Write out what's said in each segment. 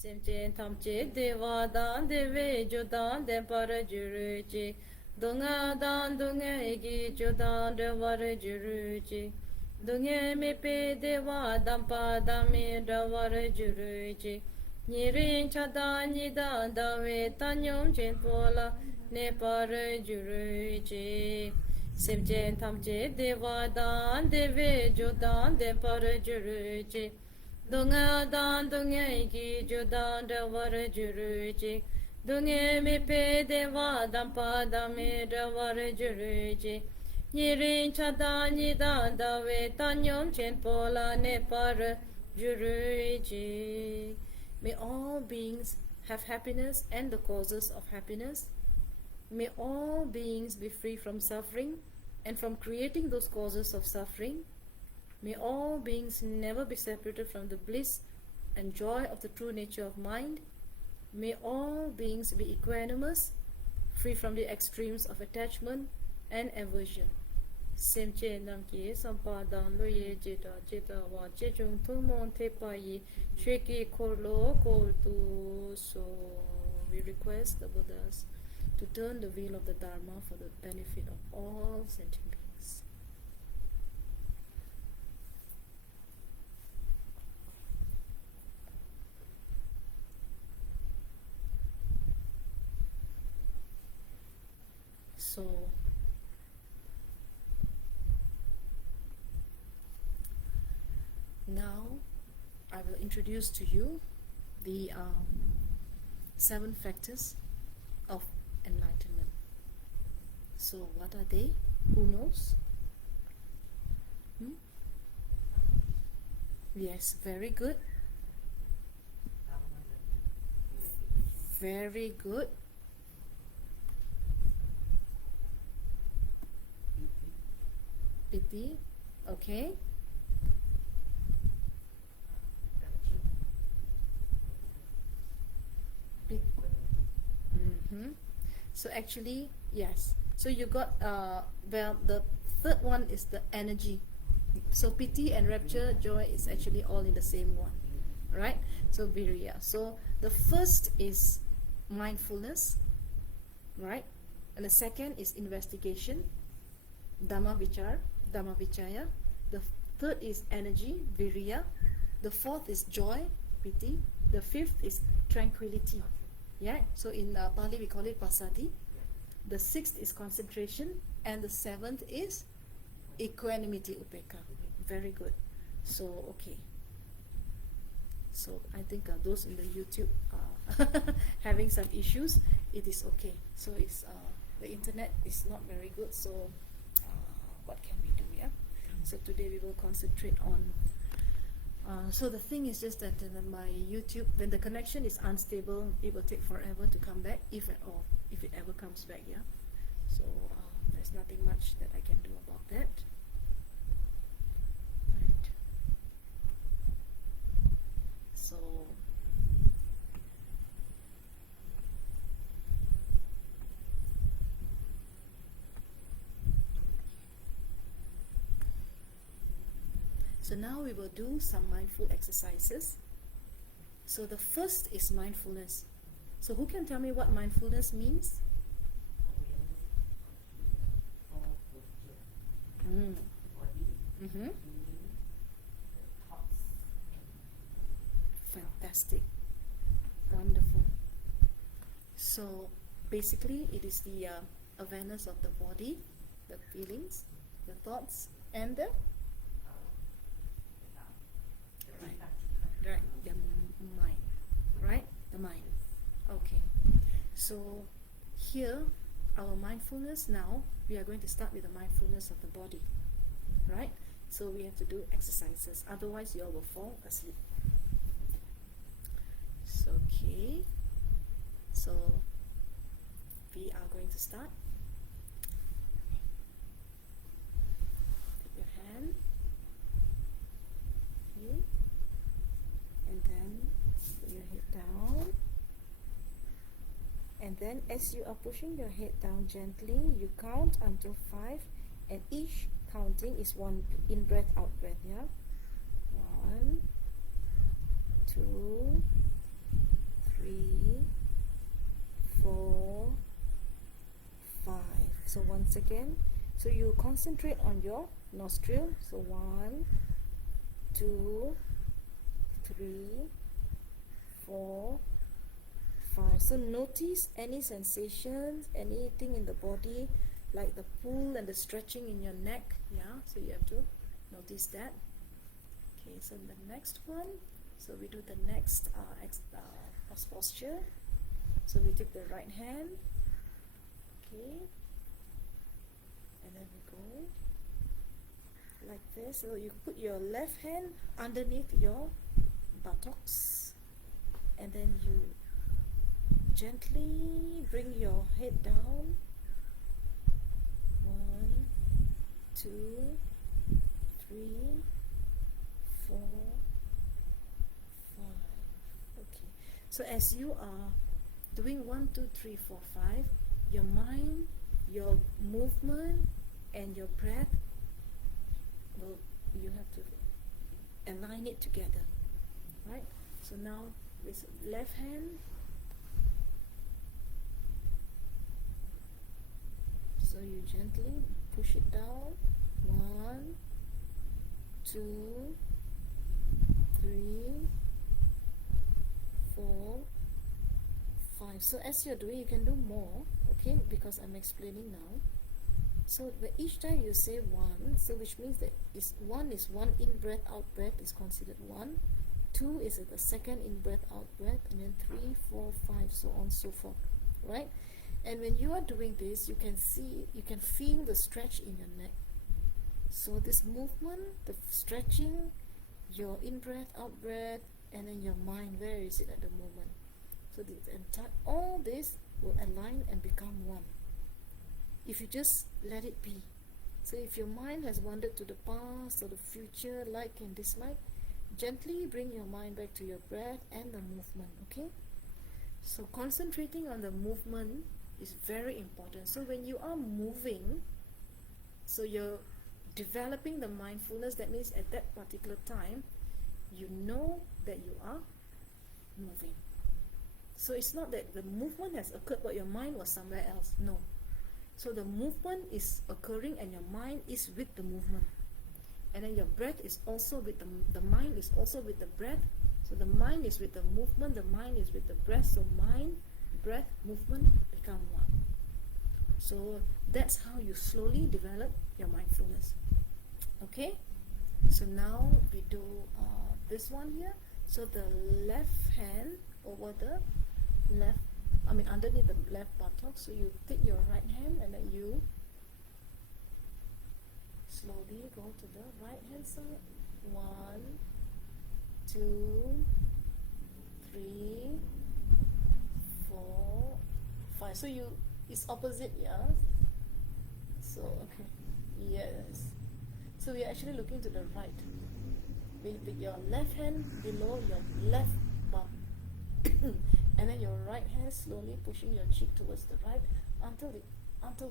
Semchen tamche deva dan deve jodan den para juruji. Dunga dan dunga egi jodan de vare juruji. Dunga me pe deva dan pa dan me da vare juruji. Nirin chadan nidan da ve tanyom chen pola ne para juruji. Semchen tamche deva dan deve jodan den para juruji. Dunga dan dunga iki judan da war juruji. Dunga me pe de va dan pa da me da war juruji. Nirin chada ni dan da ve tanyom chen pola ne par juruji. May all beings have happiness and the causes of happiness. May all beings be free from suffering and from creating those causes of suffering. May all beings never be separated from the bliss and joy of the true nature of mind. May all beings be equanimous, free from the extremes of attachment and aversion. Semche namki sampadang lo ye jeta jeta wa jechung tumon tepa yi sheki korlo koltu. So we request the Buddhas to turn the wheel of the Dharma for the benefit of all sentient beings. So now I will introduce to you the 7 factors of enlightenment. So what are they? Who knows? Yes, very good. Very good. Piti, okay. So actually, yes. So you got well, the third one is the energy. So piti and rapture, joy is actually all in the same one, right? So virya. So the first is mindfulness, right? And the second is investigation, dhamma vichaya. The third is energy, virya. The fourth is joy, piti. The fifth is tranquility. Yeah, so in Pali we call it passaddhi. The sixth is concentration, and the seventh is equanimity, upekha. Very good. So okay. So I think those in the YouTube are having some issues. It is okay. So it's the internet is not very good. So what can we do? Yeah. So today we will concentrate on. So the thing is just that my YouTube, when the connection is unstable, it will take forever to come back, if at all, if it ever comes back, yeah. So there's nothing much that I can do about that. Right. So now we will do some mindful exercises. So the first is mindfulness. So who can tell me what mindfulness means? Fantastic. Wonderful. So basically it is the awareness of the body, the feelings, the thoughts, and the right, the mind, right? The mind. Okay. So here, our mindfulness now, we are going to start with the mindfulness of the body, right? So we have to do exercises, otherwise you all will fall asleep. So, okay. So we are going to start. Take your hand. Okay. And then put your head down. And then as you are pushing your head down gently, you count until 5, and each counting is one in breath, out breath, yeah? 1, 2, 3, 4, 5. So once again, so you concentrate on your nostril. So 1, 2, 3, 4, 5. So notice any sensations, anything in the body, like the pull and the stretching in your neck. Yeah, so you have to notice that. Okay, so the next one, so we do the next posture. So we take the right hand, okay, and then we go like this. So you put your left hand underneath your buttocks, and then you gently bring your head down. 1, 2, 3, 4, 5. Okay. So as you are doing 1, 2, 3, 4, 5, your mind, your movement, and your breath, well, you have to align it together, right? So now with left hand, so you gently push it down. 1, 2, 3, 4, 5. So as you're doing, you can do more, okay, because I'm explaining now. So each time you say 1, so which means that is 1 is 1 in breath, out breath is considered 1. 2 is the second in breath, out breath, and then 3, 4, 5, so on, so forth, right? And when you are doing this, you can see, you can feel the stretch in your neck. So this movement, the stretching, your in breath, out breath, and then your mind, where is it at the moment? So the entire, all this will align and become one if you just let it be. So if your mind has wandered to the past or the future, like and dislike, gently bring your mind back to your breath and the movement, okay? So concentrating on the movement is very important. So when you are moving, so you're developing the mindfulness. That means at that particular time, you know that you are moving. So it's not that the movement has occurred but your mind was somewhere else. No. So the movement is occurring and your mind is with the movement. And then your breath is also with the mind is also with the breath. So the mind is with the movement, the mind is with the breath. So mind, breath, movement become one. So that's how you slowly develop your mindfulness. Okay? So now we do this one here. So the left hand over the left, underneath the left buttock. So you take your right hand and then you slowly go to the right hand side. 1, 2, 3, 4, 5. So it's opposite, yeah? So, okay. Yes. So we are actually looking to the right. With your left hand below your left bum. And then your right hand slowly pushing your cheek towards the right until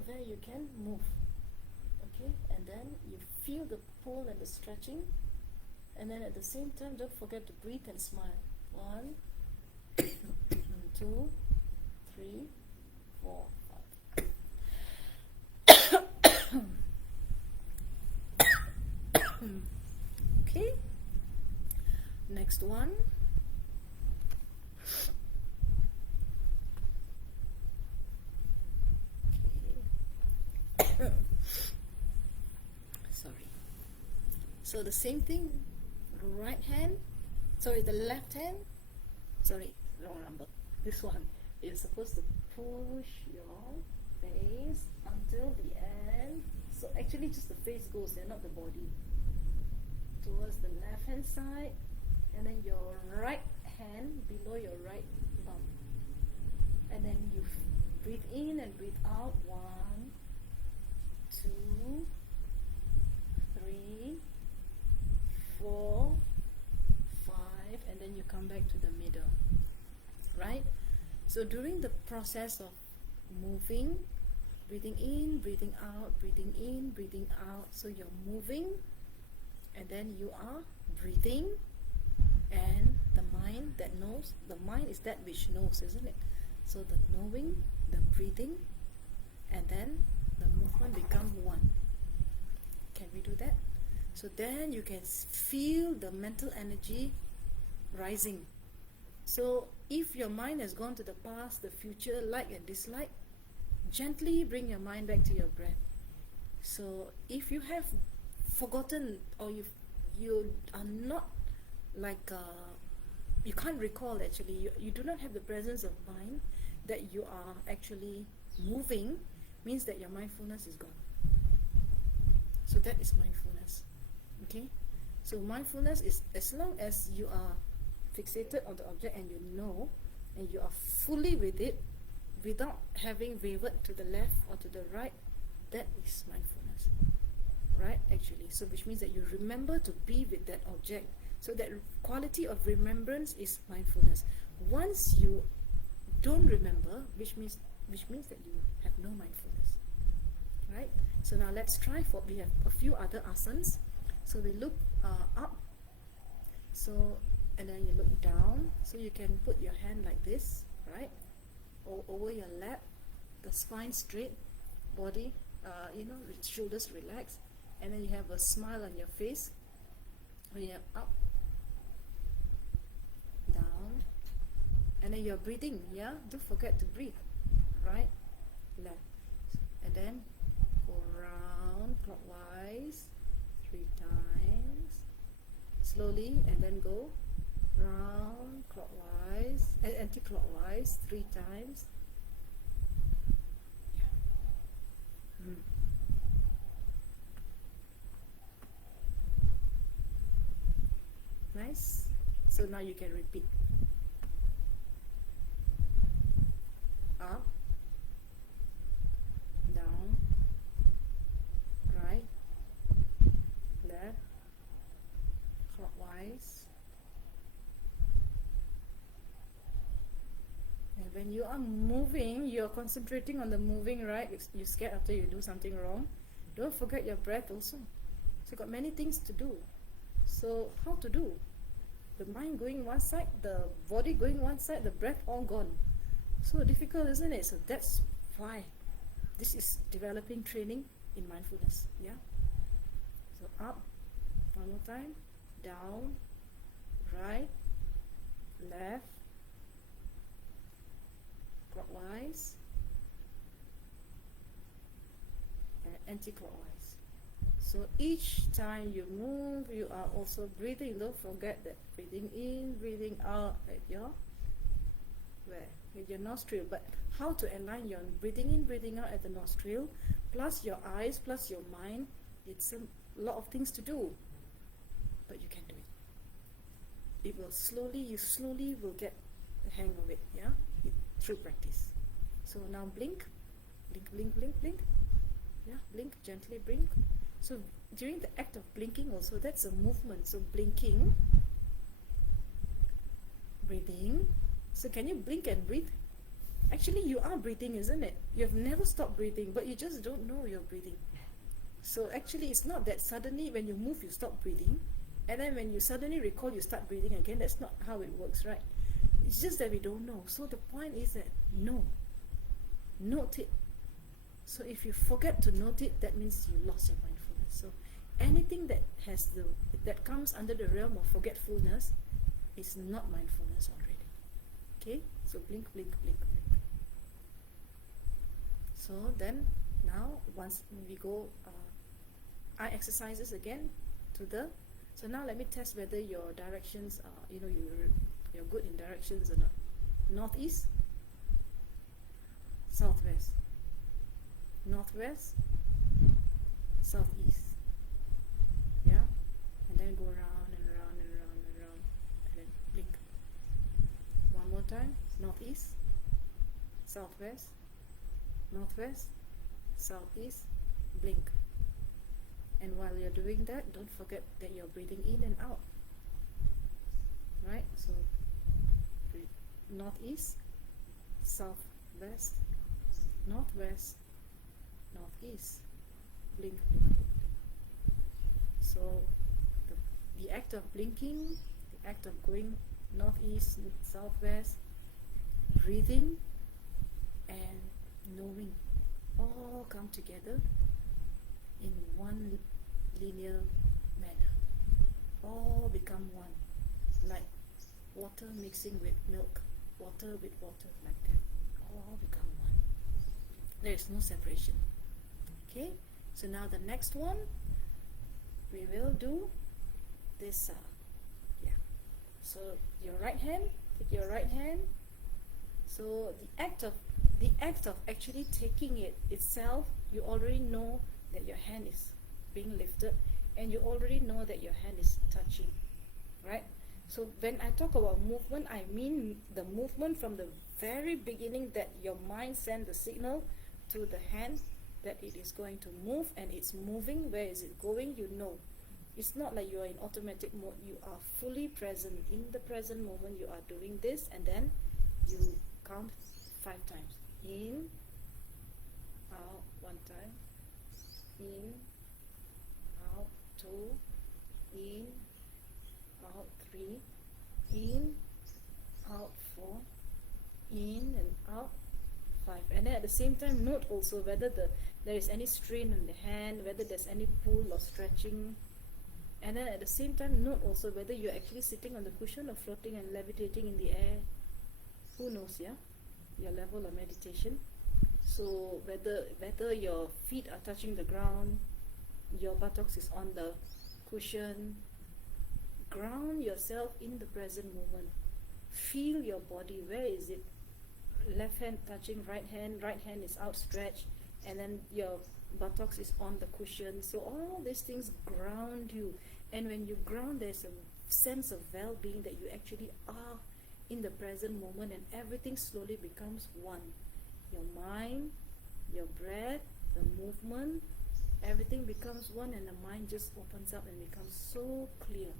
where you can move. Okay? And then you feel the pull and the stretching. And then at the same time, don't forget to breathe and smile. 1, 2, 3, 4, 5. Okay. Next one. Okay. Sorry. So the same thing. Right hand. Sorry, the left hand. Sorry, wrong number. This one is supposed to push your face until the end. So actually just the face goes there, not the body. Towards the left hand side, and then your right hand below your right bum. And then you breathe in and breathe out. 1, 2, 3, 4, 5, and then you come back to the middle. Right? So during the process of moving, breathing in, breathing out, breathing in, breathing out. So you're moving, and then you are breathing, and the mind that knows. The mind is that which knows, isn't it? So the knowing, the breathing, and then the movement become one. Can we do that? So then you can feel the mental energy rising. So if your mind has gone to the past, the future, like and dislike, gently bring your mind back to your breath. So if you have forgotten, or you are not like you can't recall, actually you do not have the presence of mind that you are actually moving, means that your mindfulness is gone. So that is mindfulness. Okay, so mindfulness is as long as you are fixated on the object and you know, and you are fully with it without having wavered to the left or to the right, that is mindfulness, right? Actually, so which means that you remember to be with that object. So that quality of remembrance is mindfulness. Once you don't remember, which means that you have no mindfulness, right? So now let's try. For we have a few other asanas. So we look up, so, and then you look down. So you can put your hand like this, right, over your lap, the spine straight, body, shoulders relaxed, and then you have a smile on your face. When you're up, down, and then you're breathing. Yeah, don't forget to breathe. Right, left, and then go round clockwise 3 times, slowly, and then go round clockwise and anti-clockwise 3 times. Yeah. Nice. So now you can repeat. Up, down, right, left, clockwise. And when you are moving, you're concentrating on the moving, right? You're scared after you do something wrong. Don't forget your breath also. So you've got many things to do. So how to do? The mind going one side, the body going one side, the breath all gone. So difficult, isn't it? So that's why this is developing training in mindfulness. Yeah. So up, one more time, down, right, left, clockwise, and anti-clockwise. So each time you move, you are also breathing. Don't forget that breathing in, breathing out at your with your nostril. But how to align your breathing in, breathing out at the nostril, plus your eyes, plus your mind, it's a lot of things to do. But you can do it. It will slowly, you slowly will get the hang of it, yeah? Through practice. So now blink, blink, blink, blink, blink. Yeah, blink, gently blink. So during the act of blinking also, that's a movement. So blinking, breathing. So can you blink and breathe? Actually, you are breathing, isn't it? You have never stopped breathing, but you just don't know you're breathing. So actually, it's not that suddenly when you move, you stop breathing, and then when you suddenly recall, you start breathing again. That's not how it works, right? It's just that we don't know. So the point is that note it. So if you forget to note it, that means you lost your mindfulness. So anything that that comes under the realm of forgetfulness is not mindfulness already. Okay, so blink, blink, blink, blink. So then now once we go eye exercises again to the. So now let me test whether your directions are, you're good in directions or not. Northeast, southwest, northwest, southeast. Yeah, and then go round and round and round and round, and then blink. One more time. Northeast, southwest, northwest, southeast, blink. And while you're doing that, don't forget that you're breathing in and out. Right? So breathe. Northeast, southwest, northwest, northeast, blink, blink, blink. So the act of blinking, the act of going northeast, southwest, breathing and knowing all come together in one linear manner. All become one, like water mixing with milk, water with water, like that. All become one. There is no separation. Okay, so now the next one, we will do this. So your right hand, take your right hand. So the act of actually taking it itself, you already know that your hand is being lifted, and you already know that your hand is touching, right? So when I talk about movement, I mean the movement from the very beginning, that your mind sends the signal to the hand that it is going to move, and it's moving. Where is it going? You know. It's not like you are in automatic mode. You are fully present. In the present moment, you are doing this, and then you count 5 times. In, out, 1 time. In, out, 2. In, out, 3. In, out, 4. In and out, 5. And then at the same time, note also whether there is any strain on the hand, whether there's any pull or stretching. And then at the same time, note also whether you're actually sitting on the cushion or floating and levitating in the air. Who knows, yeah? Your level of meditation. So whether your feet are touching the ground, your buttocks is on the cushion. Ground yourself in the present moment. Feel your body. Where is it? Left hand touching right hand is outstretched, and then your buttocks is on the cushion. So all these things ground you, and when you ground, there's a sense of well-being, that you actually are in the present moment, and everything slowly becomes one. Your mind, your breath, the movement, everything becomes one, and the mind just opens up and becomes so clear,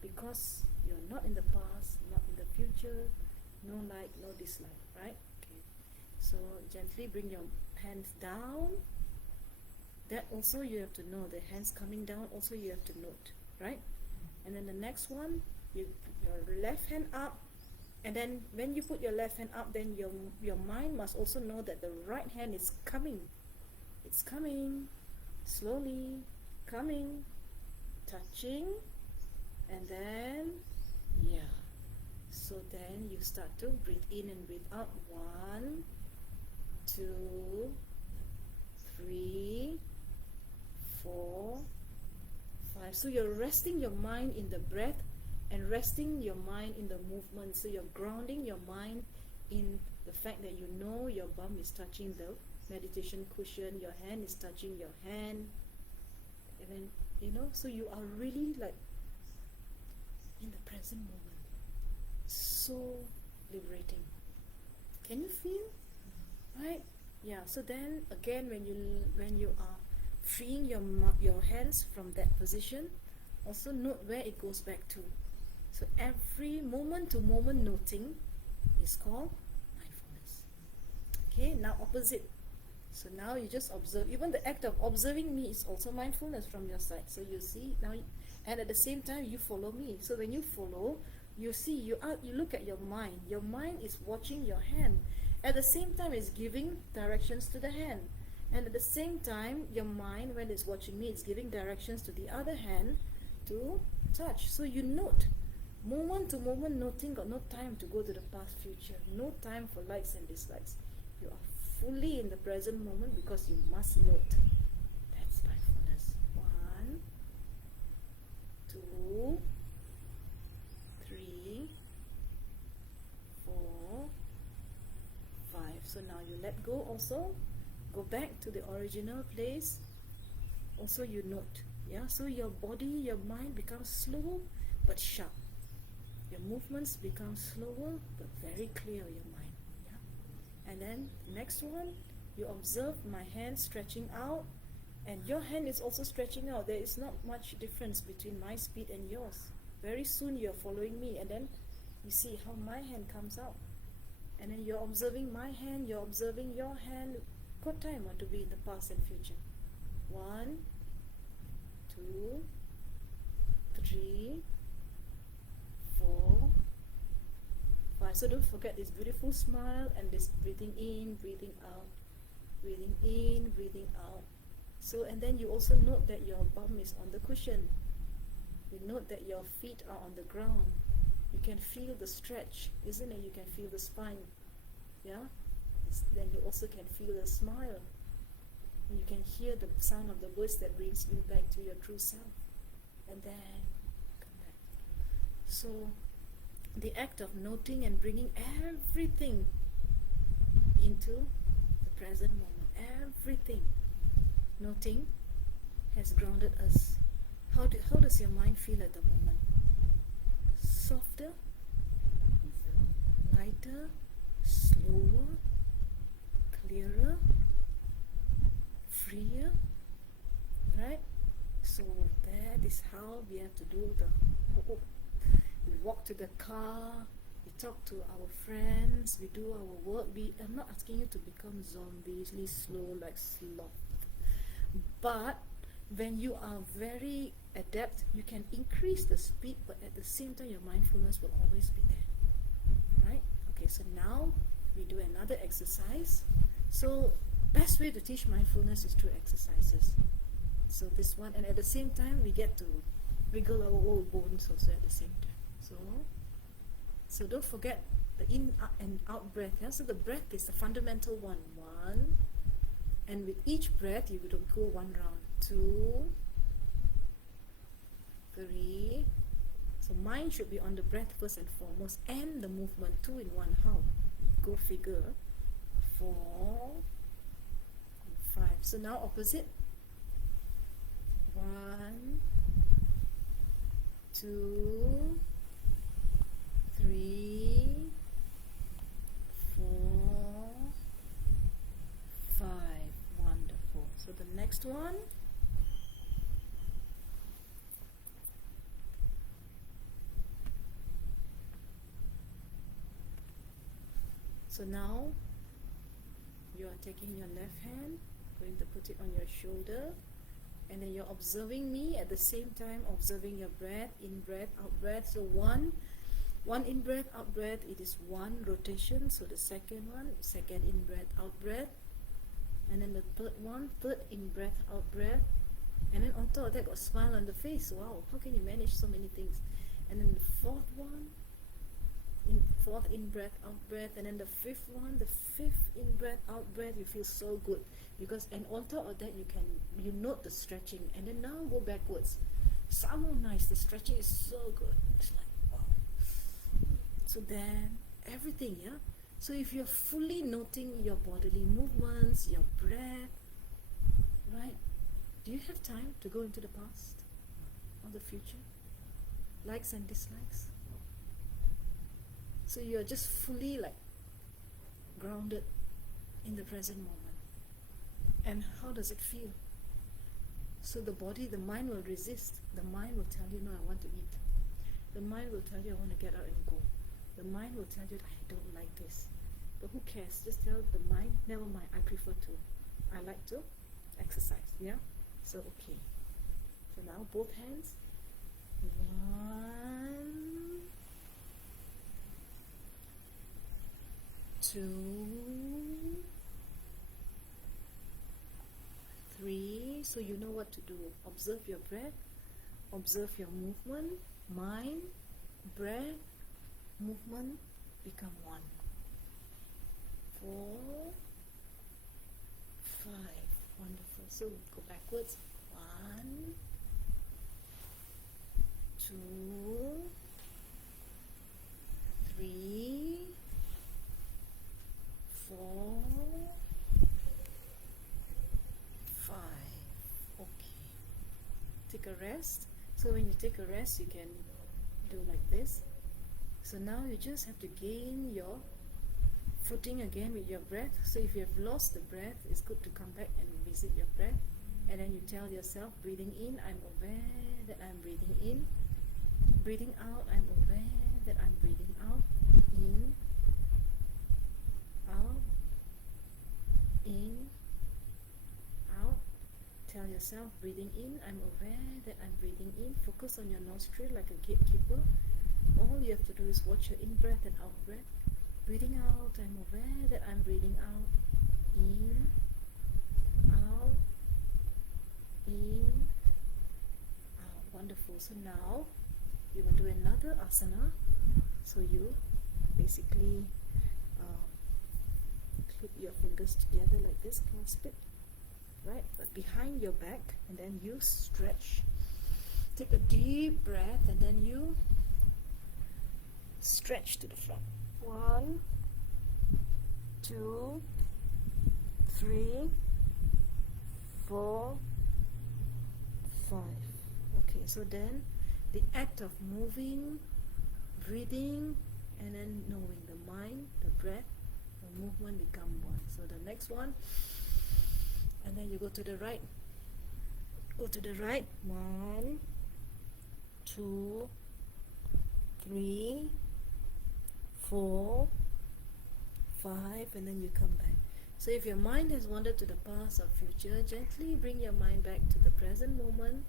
because you're not in the past, not in the future, no like, no dislike, right? Okay. So gently bring your hands down. That also you have to know. The hands coming down also you have to note, right? And then the next one, you put your left hand up, and then when you put your left hand up, then your mind must also know that the right hand is coming. It's coming, slowly coming, touching, and then so then you start to breathe in and breathe out. 1, 2, 3, 4, 5. So you're resting your mind in the breath and resting your mind in the movement. So you're grounding your mind in the fact that you know your bum is touching the meditation cushion, your hand is touching your hand, and then so you are really like in the present moment. So liberating. Can you feel? Right? Yeah. So then again, when you are freeing your hands from that position, also note where it goes back to. So every moment to moment noting is called mindfulness. Okay, now opposite. So now you just observe. Even the act of observing me is also mindfulness from your side. So you see now, and at the same time you follow me. So when you follow, you see, you look at your mind. Your mind is watching your hand. At the same time, it's giving directions to the hand. And at the same time, your mind, when it's watching me, it's giving directions to the other hand to touch. So you note. Moment to moment noting, got no time to go to the past, future. No time for likes and dislikes. You are fully in the present moment because you must note. That's mindfulness. 1, 2, 3, 4, 5. So now you let go also. Go back to the original place. Also you note. Yeah. So your body, your mind becomes slow but sharp. Your movements become slower but very clear, your mind. Yeah. And then next one, you observe my hand stretching out, and your hand is also stretching out. There is not much difference between my speed and yours. Very soon you're following me, and then you see how my hand comes out. And then you're observing my hand, you're observing your hand. What time want to be in the past and future? 1, 2, 3, 4, smile. So don't forget this beautiful smile and this breathing in, breathing out, breathing in, breathing out. So, and then you also note that your bum is on the cushion. You note that your feet are on the ground. You can feel the stretch, isn't it? You can feel the spine. Yeah? Then you also can feel the smile. And you can hear the sound of the words that brings you back to your true self. And then come back. So the act of noting and bringing everything into the present moment, everything, noting has grounded us. How does your mind feel at the moment? Softer, lighter, slower, clearer, freer, right? So that is how we have to do the we walk to the car, we talk to our friends, we do our work. I'm not asking you to become zombies, slow like sloth. But when you are very adept, you can increase the speed, but at the same time your mindfulness will always be there. Right? Okay, so now we do another exercise. So best way to teach mindfulness is through exercises. So this one, and at the same time we get to wriggle our old bones also at the same time. So don't forget the in and out breath. Yeah? So the breath is the fundamental one. One, and with each breath you will go one round. 2, 3. So mind should be on the breath first and foremost, and the movement, 2 in 1. How? Go figure. 4, 5. So now opposite. 1, 2, 3, 4, 5. Wonderful. So the next one. So now you are taking your left hand, going to put it on your shoulder, and then you're observing me at the same time, observing your breath, in breath, out breath. So one in breath, out breath, it is 1 rotation. So the second one, second in breath, out breath. And then the third one, third in breath, out breath. And then on top of that, got smile on the face. Wow, how can you manage so many things? And then the fourth one, fourth in breath, out breath. And then the fifth one, the fifth in breath, out breath. You feel so good because, and on top of that, you note the stretching. And then now go backwards. So nice. The stretching is so good. It's like wow. So then everything, yeah. So if you're fully noting your bodily movements, your breath, right? Do you have time to go into the past or the future? Likes and dislikes? So you're just fully like grounded in the present moment. And how does it feel? So the body, the mind will resist. The mind will tell you, no, I want to eat. The mind will tell you, I want to get out and go. The mind will tell you, I don't like this. But who cares? Just tell the mind, never mind, I prefer to. I like to exercise, yeah? So, okay. So now both hands. 1, 2, 3. So you know what to do. Observe your breath. Observe your movement. Mind, breath, movement become one. 4, 5. Wonderful. So go backwards. 1, 2, 3, 4, 5. Okay. Take a rest. So when you take a rest, you can do like this. So now you just have to gain your footing again with your breath. So if you have lost the breath, it's good to come back and visit your breath. And then you tell yourself, breathing in, I'm aware that I'm breathing in. Breathing out, I'm aware that I'm breathing out. In, out, in, out. Tell yourself, breathing in, I'm aware that I'm breathing in. Focus on your nostril like a gatekeeper. All you have to do is watch your in-breath and out-breath. breathing out, I'm aware that I'm breathing out. In, out, in, out. Wonderful. So now you will do another asana. So you basically clip your fingers together like this, clasp it, right? But behind your back, and then you stretch. Take a deep breath, and then you stretch to the front. 1, 2, 3, 4, 5. Okay, so then the act of moving, breathing, and then knowing the mind, the breath, the movement become one. So the next one, and then you go to the right. Go to the right. 1, 2, 3, 4, 5, and then you come back. So if your mind has wandered to the past or future, gently bring your mind back to the present moment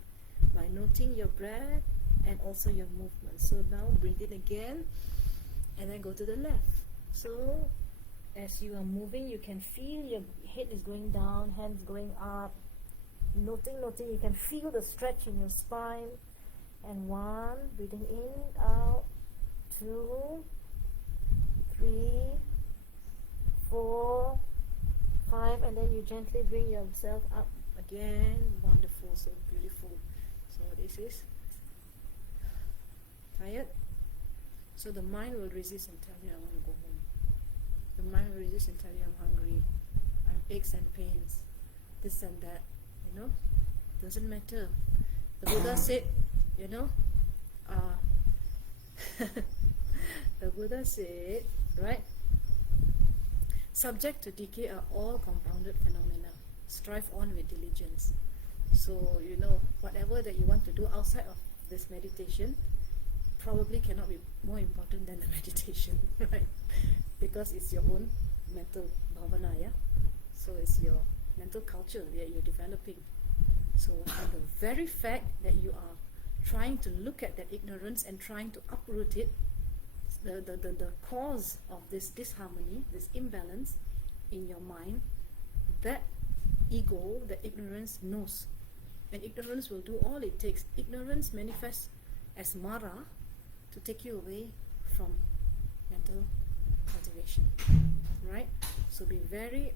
by noting your breath and also your movement. So now breathe in again, and then go to the left. So as you are moving, you can feel your head is going down, hands going up. Noting, you can feel the stretch in your spine. And 1, breathing in, out, 2, 3, 4, 5, and then you gently bring yourself up again. Wonderful, so beautiful. So this is tired. So the mind will resist and tell you, I want to go home. The mind will resist and tell you, I'm hungry, I have aches and pains, this and that, you know. Doesn't matter. The Buddha said, you know, the Buddha said, right, subject to decay are all compounded phenomena. Strive on with diligence. So, you know, whatever that you want to do outside of this meditation probably cannot be more important than the meditation, right? Because it's your own mental bhavana, yeah? So it's your mental culture that you're developing. So on the very fact that you are trying to look at that ignorance and trying to uproot it, the cause of this disharmony, this imbalance in your mind, that ego, the ignorance knows. And ignorance will do all it takes. Ignorance manifests as Mara to take you away from mental cultivation, right? So be very,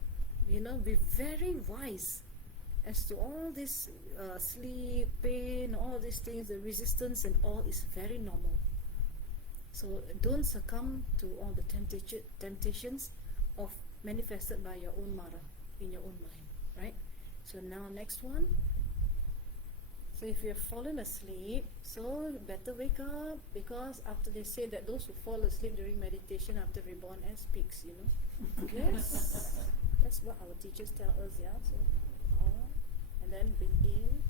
be very wise as to all this sleep, pain, all these things, the resistance and all is very normal. So don't succumb to all the temptations of manifested by your own Mara in your own mind, right? So now next one. So if you have fallen asleep, so better wake up, because after they say that those who fall asleep during meditation after reborn as pigs, Yes, that's what our teachers tell us, yeah. So, and then breathe in.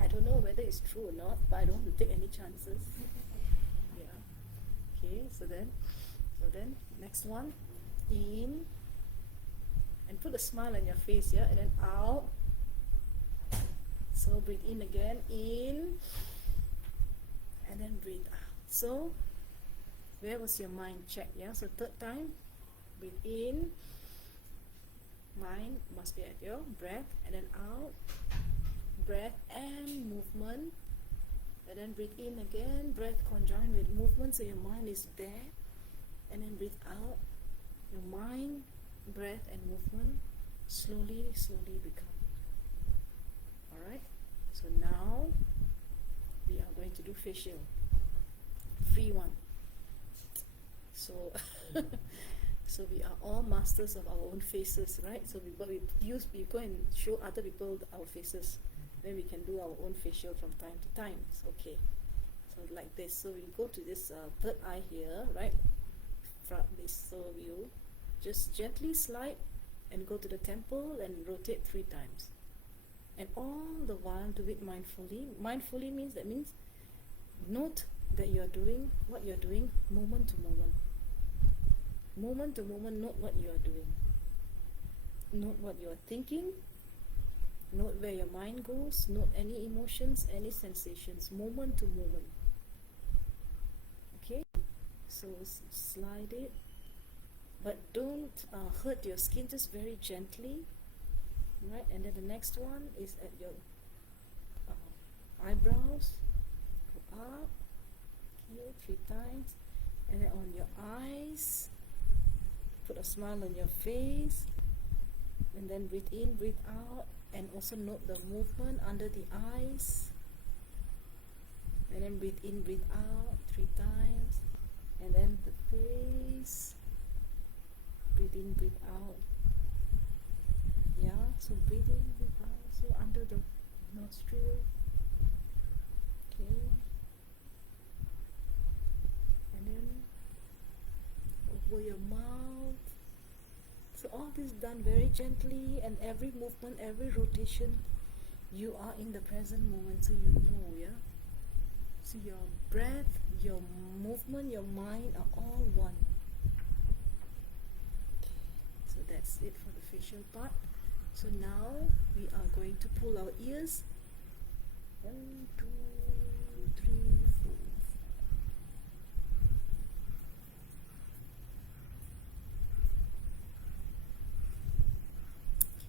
I don't know whether it's true or not, but I don't want to take any chances. Yeah. Okay. So then next one, in, and put a smile on your face, yeah, and then out. So breathe in again, in, and then breathe out. So where was your mind? Check, yeah. So third time, breathe in, mind must be at your breath, and then out, breath and movement, and then breathe in again, breath conjoined with movement, so your mind is there, and then breathe out, your mind, breath and movement slowly become. Alright, so now we are going to do facial, free one. So so we are all masters of our own faces, right? So we go and show other people our faces, then we can do our own facial from time to time. Okay, so like this. So we go to this third eye here, right? From this, so you just gently slide and go to the temple and rotate 3 times. And all the while do it mindfully. Mindfully means note that you're doing what you're doing moment to moment. Moment to moment, note what you are doing. Note what you are thinking. Note where your mind goes. Note any emotions, any sensations, moment to moment. Okay? So slide it, but don't hurt your skin, just very gently, right? And then the next one is at your eyebrows, go up, okay, 3 times, and then on your eyes, put a smile on your face, and then breathe in, breathe out, and also note the movement under the eyes, and then breathe in, breathe out 3 times, and then the face, breathe in, breathe out. Yeah, so breathe in, breathe out, so under the nostril, okay, and then over your mouth. So all this done very gently, and every movement, every rotation, you are in the present moment, so you know, yeah. So your breath, your movement, your mind are all one. Okay, so that's it for the facial part. So now we are going to pull our ears. 1, 2, 3, 4.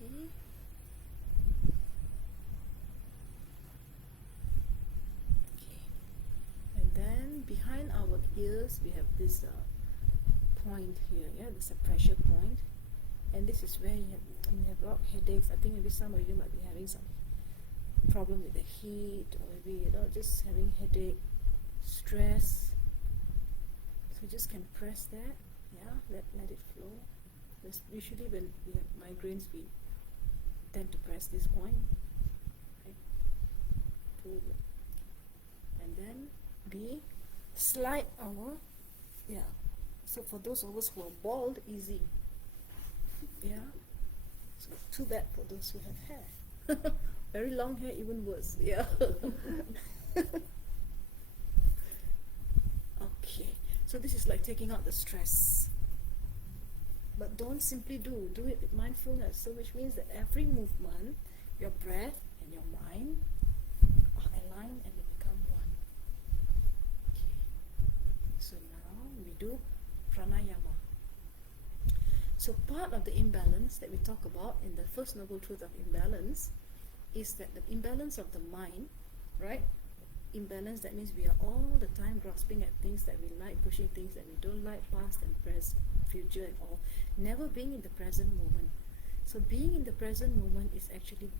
Okay. And then behind our ears we have this point here, yeah, this a pressure point, and this is where you have a lot of headaches. I think maybe some of you might be having some problem with the heat, or maybe just having headache, stress. So you just can press that, yeah, let it flow. Usually when we have migraines, we tend to press this point, right? Pull it. And then we slide our, yeah. So for those of us who are bald, easy, yeah. So too bad for those who have hair. Very long hair, even worse, yeah. Okay, so this is like taking out the stress. But don't simply do it with mindfulness. So which means that every movement, your breath and your mind are aligned and they become one. Okay. So now we do pranayama. So part of the imbalance that we talk about in the first noble truth of imbalance is that the imbalance of the mind, right? Imbalance, that means we are all the time grasping at things that we like, pushing things that we don't like, past and present, future and all, never being in the present moment. So being in the present moment is actually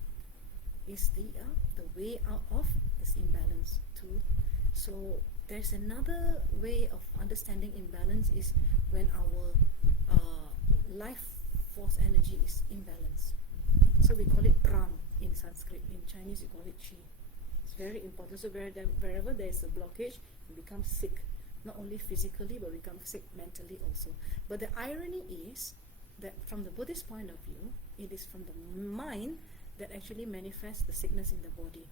the way out of this imbalance too. So there's another way of understanding imbalance is when our life force energy is imbalanced. So we call it pran in Sanskrit. In Chinese we call it chi. It's very important. So wherever there is a blockage, we become sick. Not only physically, but we become sick mentally also. But the irony is that from the Buddhist point of view, it is from the mind that actually manifests the sickness in the body,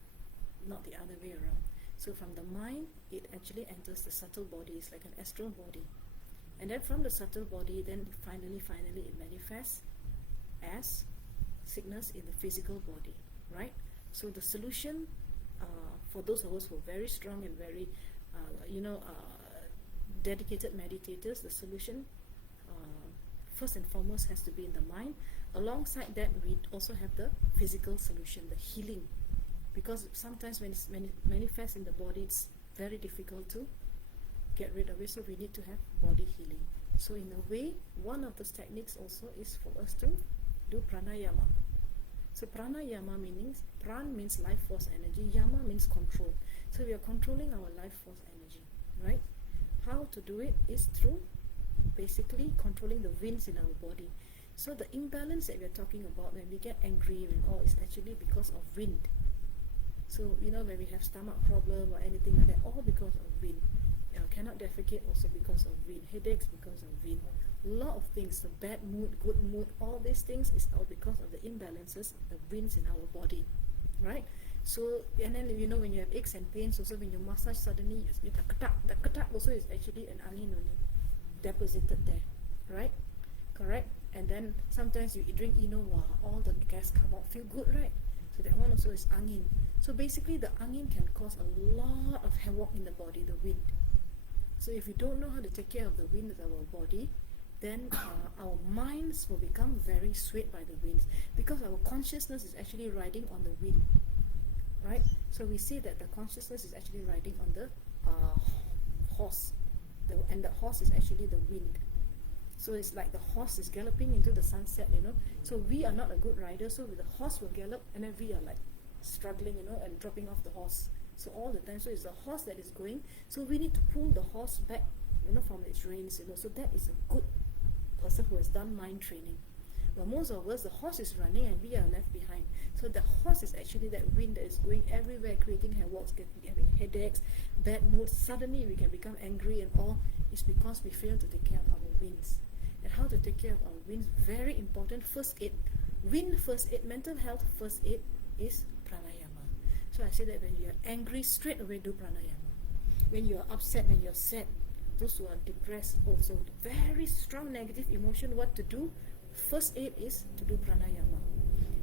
not the other way around. So from the mind, it actually enters the subtle body. It's like an astral body. And then from the subtle body, then finally it manifests as sickness in the physical body, right? So the solution for those of us who are very strong and very, dedicated meditators, the solution first and foremost has to be in the mind. Alongside that, we also have the physical solution, the healing, because sometimes when it's manifests in the body, it's very difficult to get rid of it, so we need to have body healing. So in a way, one of those techniques also is for us to do pranayama. So pranayama means, pran means life force energy, yama means control. So we are controlling our life force energy, right? How to do it is through basically controlling the winds in our body. So the imbalance that we are talking about when we get angry and all is actually because of wind. So when we have stomach problem or anything like that, all because of wind. Cannot defecate also because of wind, headaches because of wind, a lot of things, the bad mood, good mood, all these things is all because of the imbalances, the winds in our body, right? So, and then when you have aches and pains also, when you massage suddenly, the katak also is actually an angin only deposited there, right? Correct? And then sometimes you drink all the gas come out, feel good, right? So that one also is angin. So basically the angin can cause a lot of havoc in the body, the wind. So if you don't know how to take care of the wind of our body, then our minds will become very swayed by the winds, because our consciousness is actually riding on the wind, right? So we see that the consciousness is actually riding on the horse, and the horse is actually the wind. So it's like the horse is galloping into the sunset, So we are not a good rider, so the horse will gallop, and then we are like struggling, and dropping off the horse. So all the time, so it's the horse that is going. So we need to pull the horse back, from its reins, So that is a good person who has done mind training. But most of us, the horse is running and we are left behind. So the horse is actually that wind that is going everywhere, creating havoc, having headaches, bad moods. Suddenly we can become angry and all. It's because we fail to take care of our winds. And how to take care of our winds, very important. First aid, wind first aid, mental health first aid is pranayama. So I say that when you are angry, straight away do pranayama. When you are upset, when you are sad, those who are depressed, also very strong negative emotion, what to do? First aid is to do pranayama.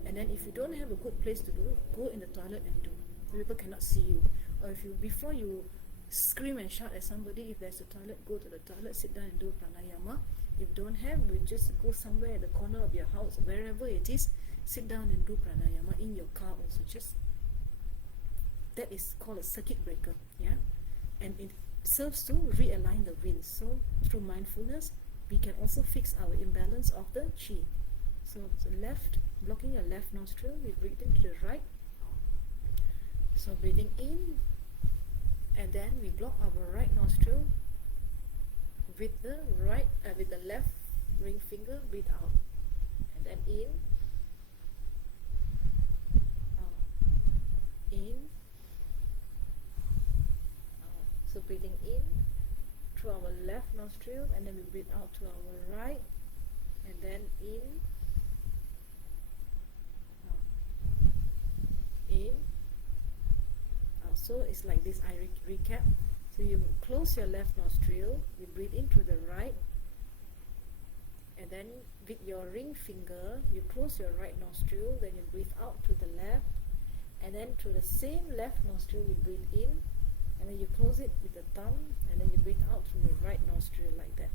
And then if you don't have a good place to do, go in the toilet and do. People cannot see you. Or if you, before you scream and shout at somebody, if there's a toilet, go to the toilet, sit down and do pranayama. If don't have, we just go somewhere at the corner of your house, wherever it is, sit down and do pranayama. In your car also, just that is called a circuit breaker, yeah. And it serves to realign the winds. So through mindfulness, we can also fix our imbalance of the chi. So left, blocking your left nostril, we breathe into the right. So breathing in, and then we block our right nostril with the with the left ring finger. Breathe out, and then in, in, out. So breathing in through our left nostril, and then we breathe out to our right, and then in, out, in, out. So it's like this. I recap. So you close your left nostril, you breathe in through the right, and then with your ring finger, you close your right nostril, then you breathe out to the left, and then through the same left nostril, you breathe in, and then you close it with the thumb, and then you breathe out through the right nostril like that.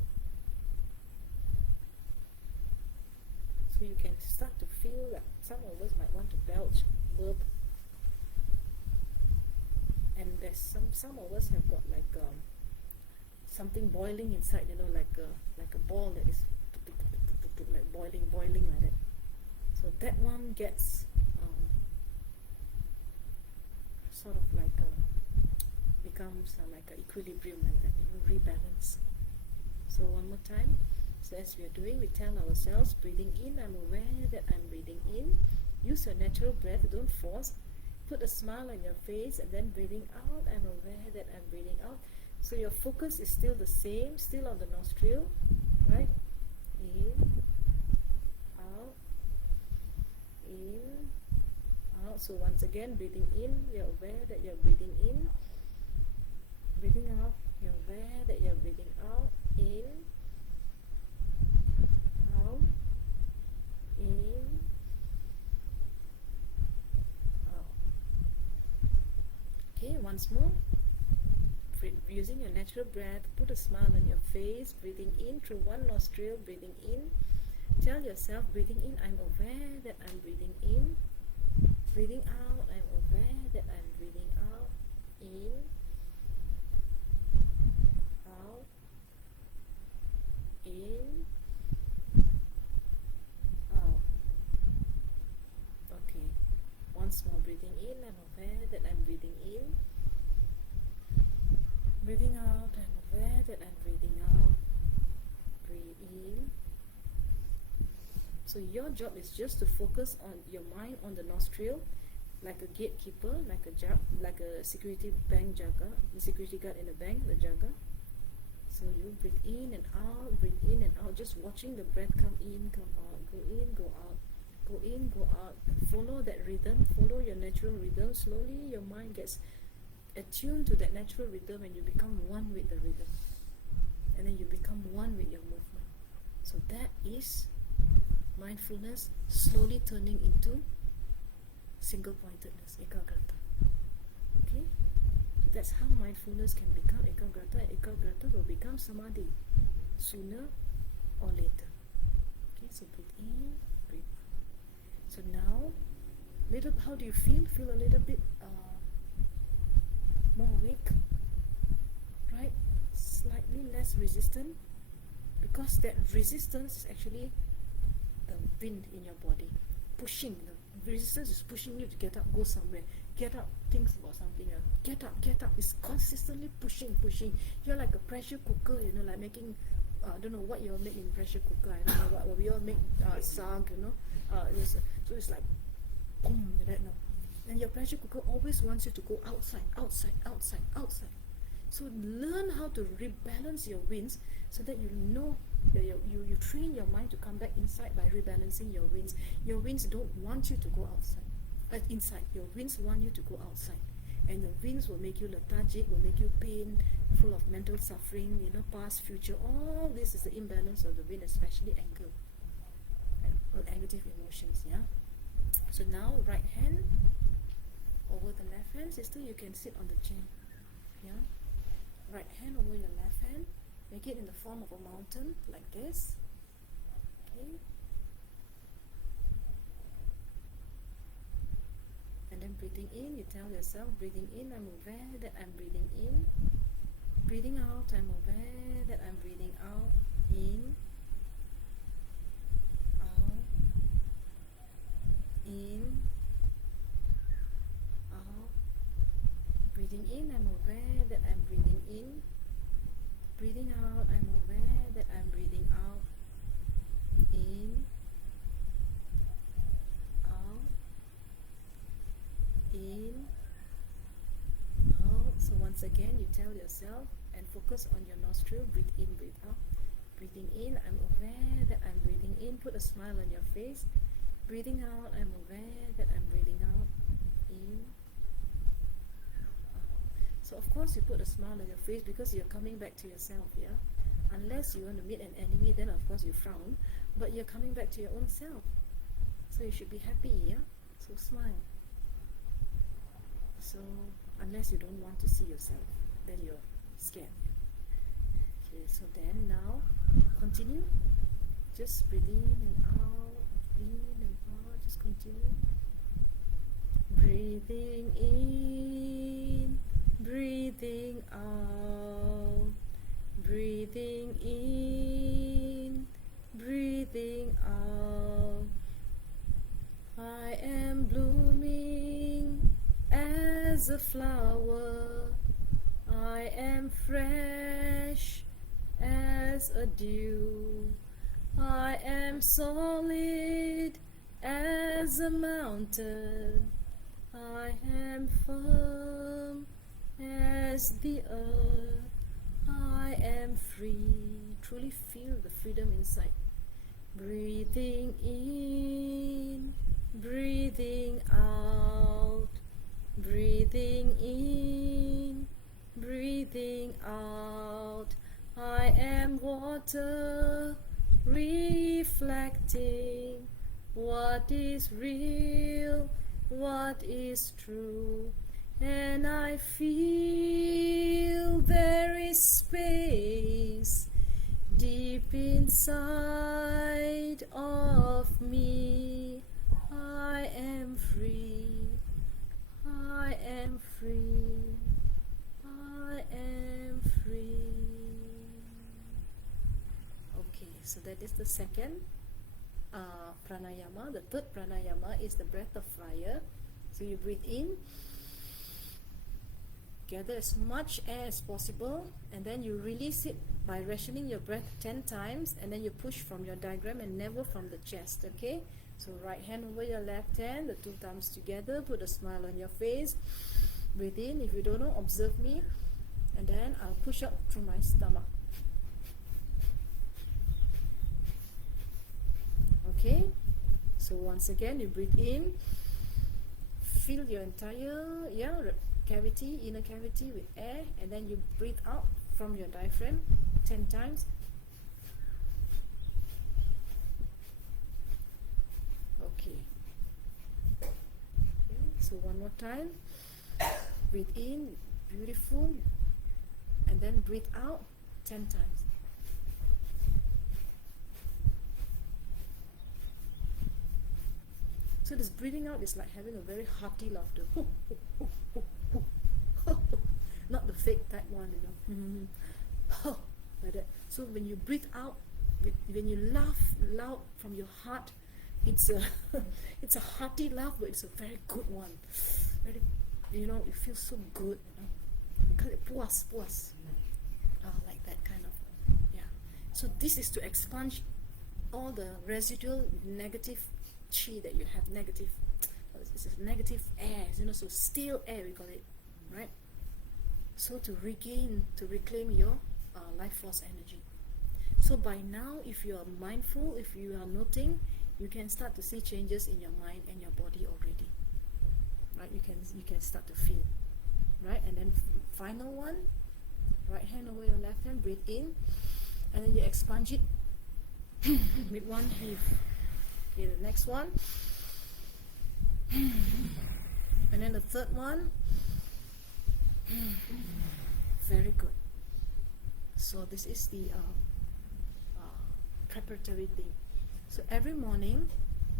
So you can start to feel that some of us might want to belch, burp, and there's some of us have got like something boiling inside, like a ball that is like boiling like that. So that one gets sort of like becomes like an equilibrium like that, rebalance. So one more time. So as we are doing, we tell ourselves, breathing in, I'm aware that I'm breathing in. Use your natural breath, don't force. Put a smile on your face, and then breathing out, I'm aware that I'm breathing out. So your focus is still the same, still on the nostril, right? In, out, in, out. So once again, breathing in, you're aware that you're breathing in. Breathing out, you're aware that you're breathing out. In, out, in, out. Okay, once more. Using your natural breath, put a smile on your face, breathing in through one nostril, breathing in. Tell yourself, breathing in, I'm aware that I'm breathing in. Breathing out, I'm aware that I'm breathing out. In, out, in, out. Okay, once more, breathing in, I'm aware that I'm breathing in. Breathing out, I'm aware that I'm breathing out. Breathe in. So your job is just to focus on your mind on the nostril, like a gatekeeper, like a security bank jaga, the security guard in a bank, the jaga. So you breathe in and out, breathe in and out, just watching the breath come in, come out, go in, go out, go in, go out. Follow that rhythm, follow your natural rhythm. Slowly your mind gets attuned to that natural rhythm, and you become one with the rhythm, and then you become one with your movement. So that is mindfulness slowly turning into single pointedness, ekagrata. Okay, so that's how mindfulness can become ekagrata, and ekagrata will become samadhi sooner or later. Okay, so breathe in, breathe out. So now, how do you feel? Feel a little bit more awake, right? Slightly less resistant, because that resistance is actually the wind in your body pushing. The resistance is pushing you to get up, go somewhere, get up, think about something else, get up. It's consistently pushing. You're like a pressure cooker, like making I don't know what you all make in pressure cooker. I don't know what we all make sag, so it's like boom, like that. No, and your pressure cooker always wants you to go outside. So learn how to rebalance your winds, so that you train your mind to come back inside by rebalancing your winds. Your winds don't want you to go outside, inside. Your winds want you to go outside, and the winds will make you lethargic, will make you pain, full of mental suffering, past, future. All this is the imbalance of the wind, especially anger or negative emotions. Yeah. So now, right hand over the left hand, sister. You can sit on the chair. Yeah. Right hand over your left hand. Make it in the form of a mountain, like this. Okay. And then breathing in, you tell yourself, breathing in, I'm aware that I'm breathing in. Breathing out, I'm aware that I'm breathing out. In, out, in, out. Breathing in, I'm aware that I'm breathing in. Breathing out, I'm aware that I'm breathing out. In, out, in, out. So once again, you tell yourself and focus on your nostril. Breathe in, breathe out. Breathing in, I'm aware that I'm breathing in. Put a smile on your face. Breathing out, I'm aware that I'm breathing out. In, out. So of course you put a smile on your face because you're coming back to yourself, yeah? Unless you want to meet an enemy, then of course you frown. But you're coming back to your own self. So you should be happy, yeah? So smile. So unless you don't want to see yourself, then you're scared. Okay, so then now continue. Just breathe in and out, just continue. Breathing in, breathing out, breathing in, breathing out. I am blooming as a flower. I am fresh as a dew. I am solid as a mountain. I am firm as the earth. I am free. Truly feel the freedom inside. Breathing in, breathing out, breathing in, breathing out. I am water reflecting what is real, what is true. And I feel there is space deep inside of me. I am free. I am free. I am free. Okay, so that is the second pranayama. The third pranayama is the breath of fire. So you breathe in, gather as much air as possible, and then you release it by rationing your breath 10 times, and then you push from your diaphragm and never from the chest. Okay, so right hand over your left hand, the two thumbs together, put a smile on your face. Breathe in. If you don't know, observe me, and then I'll push up through my stomach. Okay, so once again you breathe in, fill your entire cavity, inner cavity with air, and then you breathe out from your diaphragm 10 times. Okay, so one more time. Breathe in, beautiful, and then breathe out 10 times. So this breathing out is like having a very hearty laughter. Not the fake type one, like that. So when you breathe out, when you laugh loud from your heart, it's a it's a hearty laugh, but it's a very good one. Very, it feels so good, Because it puas, like that kind of, yeah. So this is to expunge all the residual negative chi that you have, negative, this is negative air, so stale air we call it, right? So to reclaim your life force energy. So by now, if you are mindful, if you are noting, you can start to see changes in your mind and your body already, right? You can start to feel, right? And then final one, right hand over your left hand, breathe in, and then you expunge it with one heave. Okay, the next one, and then the third one. Very good. So this is the preparatory thing. So every morning,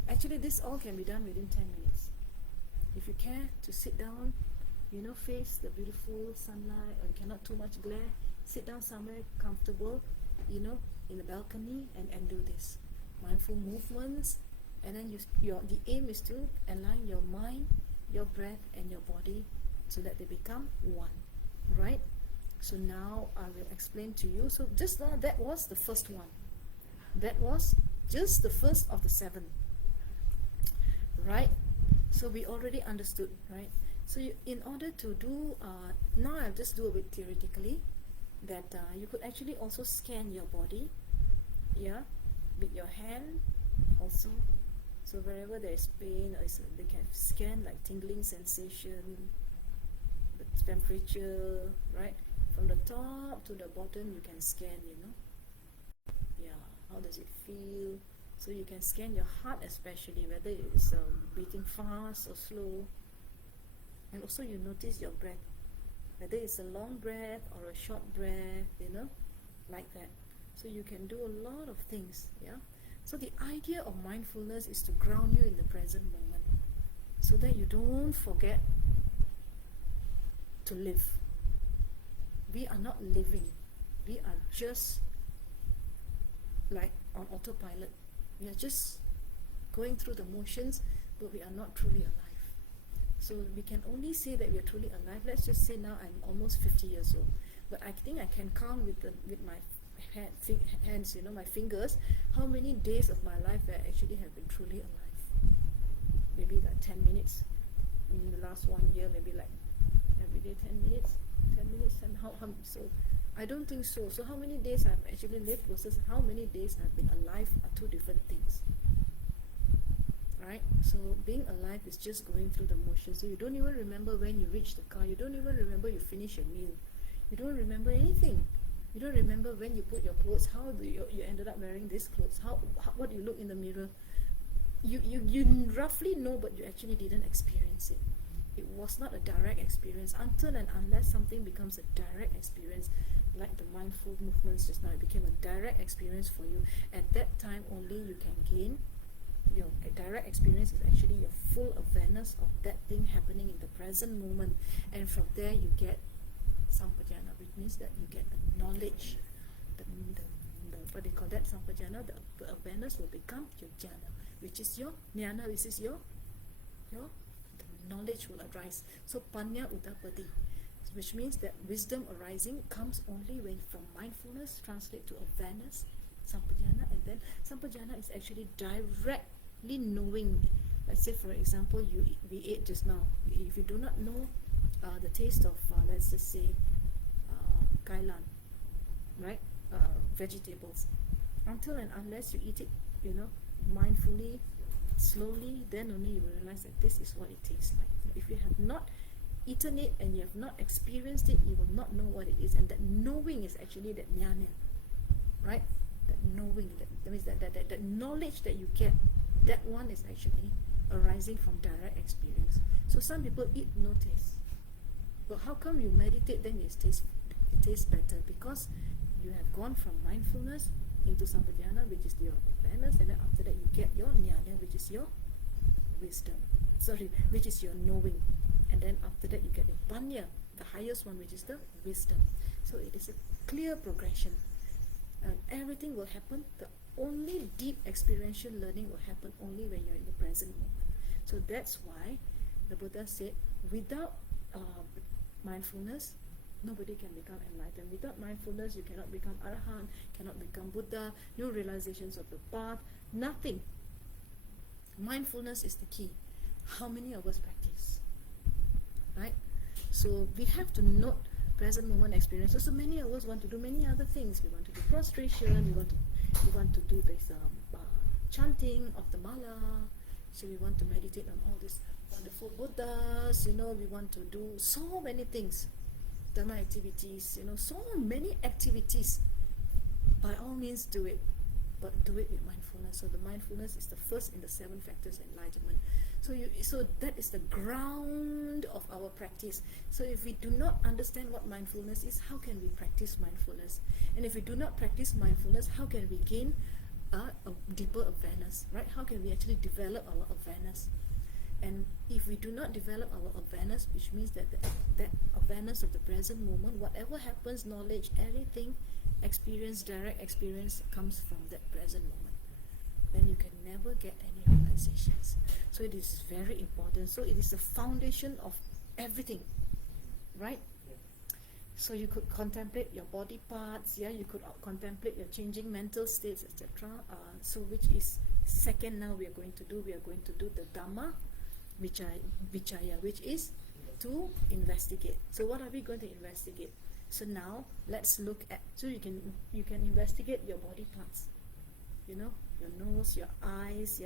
actually this all can be done within 10 minutes. If you care to sit down, face the beautiful sunlight, or you cannot too much glare, sit down somewhere comfortable, in the balcony and do this. Mindful movements, and then the aim is to align your mind, your breath and your body so that they become one, right? So now I will explain to you. So just now that was the first one. That was just the first of the 7, right? So we already understood, right? So in order to do, now I'll just do a bit theoretically, that you could actually also scan your body, yeah, with your hand also. So wherever there is pain, or they can scan like tingling sensation, the temperature, right? From the top to the bottom, you can scan, yeah, how does it feel? So you can scan your heart especially, whether it's beating fast or slow. And also you notice your breath, whether it's a long breath or a short breath, like that. So you can do a lot of things, yeah. So the idea of mindfulness is to ground you in the present moment, so that you don't forget to live. We are not living. We are just like on autopilot. We are just going through the motions, but we are not truly alive. So we can only say that we are truly alive. Let's just say now I'm almost 50 years old, but I think I can count with my hands, my fingers, how many days of my life I actually have been truly alive. Maybe like 10 minutes in the last 1 year, maybe like every day 10 minutes, and how so I don't think so. So how many days I've actually lived versus how many days I've been alive are two different things, right? So being alive is just going through the motions. So you don't even remember when you reach the car, you don't even remember you finish your meal, you don't remember anything. You don't remember when you put your clothes, how do you ended up wearing these clothes, how what you look in the mirror. You roughly know, but you actually didn't experience it. It was not a direct experience until and unless something becomes a direct experience, like the mindful movements just now. It became a direct experience for you. At that time only you can gain your direct experience is actually your full awareness of that thing happening in the present moment, and from there you get sampajana, which means that you get the knowledge, the what they call that, sampajana, the awareness will become your jhana, which is your jnana, which is your the knowledge will arise. So panya udapati, which means that wisdom arising comes only when from mindfulness translate to awareness, sampajana, and then sampajana is actually directly knowing. Let's say for example we ate just now. If you do not know the taste of let's just say kailan, right, vegetables, until and unless you eat it mindfully, slowly, then only you will realize that this is what it tastes like. If you have not eaten it and you have not experienced it, you will not know what it is. And that knowing is actually that jnana, right? That knowing, that means that knowledge that you get, that one is actually arising from direct experience. So some people eat no taste, but how come you meditate then it tastes better? Because you have gone from mindfulness into sampajana, which is your awareness, and then after that you get your jnana, which is your wisdom. Sorry, which is your knowing. And then after that you get the panya, the highest one, which is the wisdom. So it is a clear progression. And everything will happen. The only deep experiential learning will happen only when you're in the present moment. So that's why the Buddha said, without mindfulness, nobody can become enlightened. Without mindfulness, you cannot become Arahant, cannot become Buddha, no realizations of the path, nothing. Mindfulness is the key. How many of us practice? Right? So we have to note present moment experiences. So many of us want to do many other things. We want to do prostration, we want to do this chanting of the mala. So we want to meditate on all these wonderful Buddhas, we want to do so many things, Dharma activities, so many activities. By all means do it, but do it with mindfulness. So the mindfulness is the first in the 7 factors of enlightenment. So that is the ground of our practice. So if we do not understand what mindfulness is, how can we practice mindfulness? And if we do not practice mindfulness, how can we gain a deeper awareness, right? How can we actually develop our awareness? And if we do not develop our awareness, which means that that awareness of the present moment, whatever happens, knowledge, everything, experience, direct experience comes from that present moment, then you can never get any realizations. So it is very important. So it is the foundation of everything, right? So you could contemplate your body parts, you could contemplate your changing mental states, etc. So which is second now we are going to do the Dhamma Vichaya, which is to investigate. So what are we going to investigate? So now let's look at, so you can investigate your body parts, your nose, your eyes,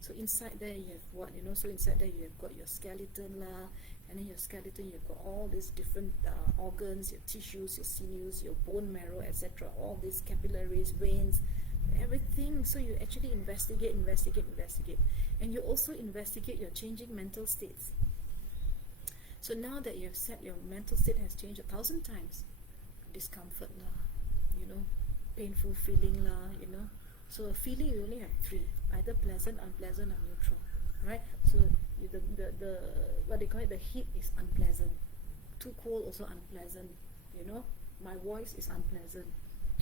so inside there you have what, so inside there you have got your skeleton lah, and then your skeleton you've got all these different organs, your tissues, your sinews, your bone marrow, etc., all these capillaries, veins, everything. So you actually investigate, and you also investigate your changing mental states. So now that you have said your mental state has changed 1,000 times, discomfort lah, painful feeling lah, so a feeling you only have 3, either pleasant, unpleasant, or neutral, right? So the what they call it, the heat is unpleasant, too cold also unpleasant, my voice is unpleasant,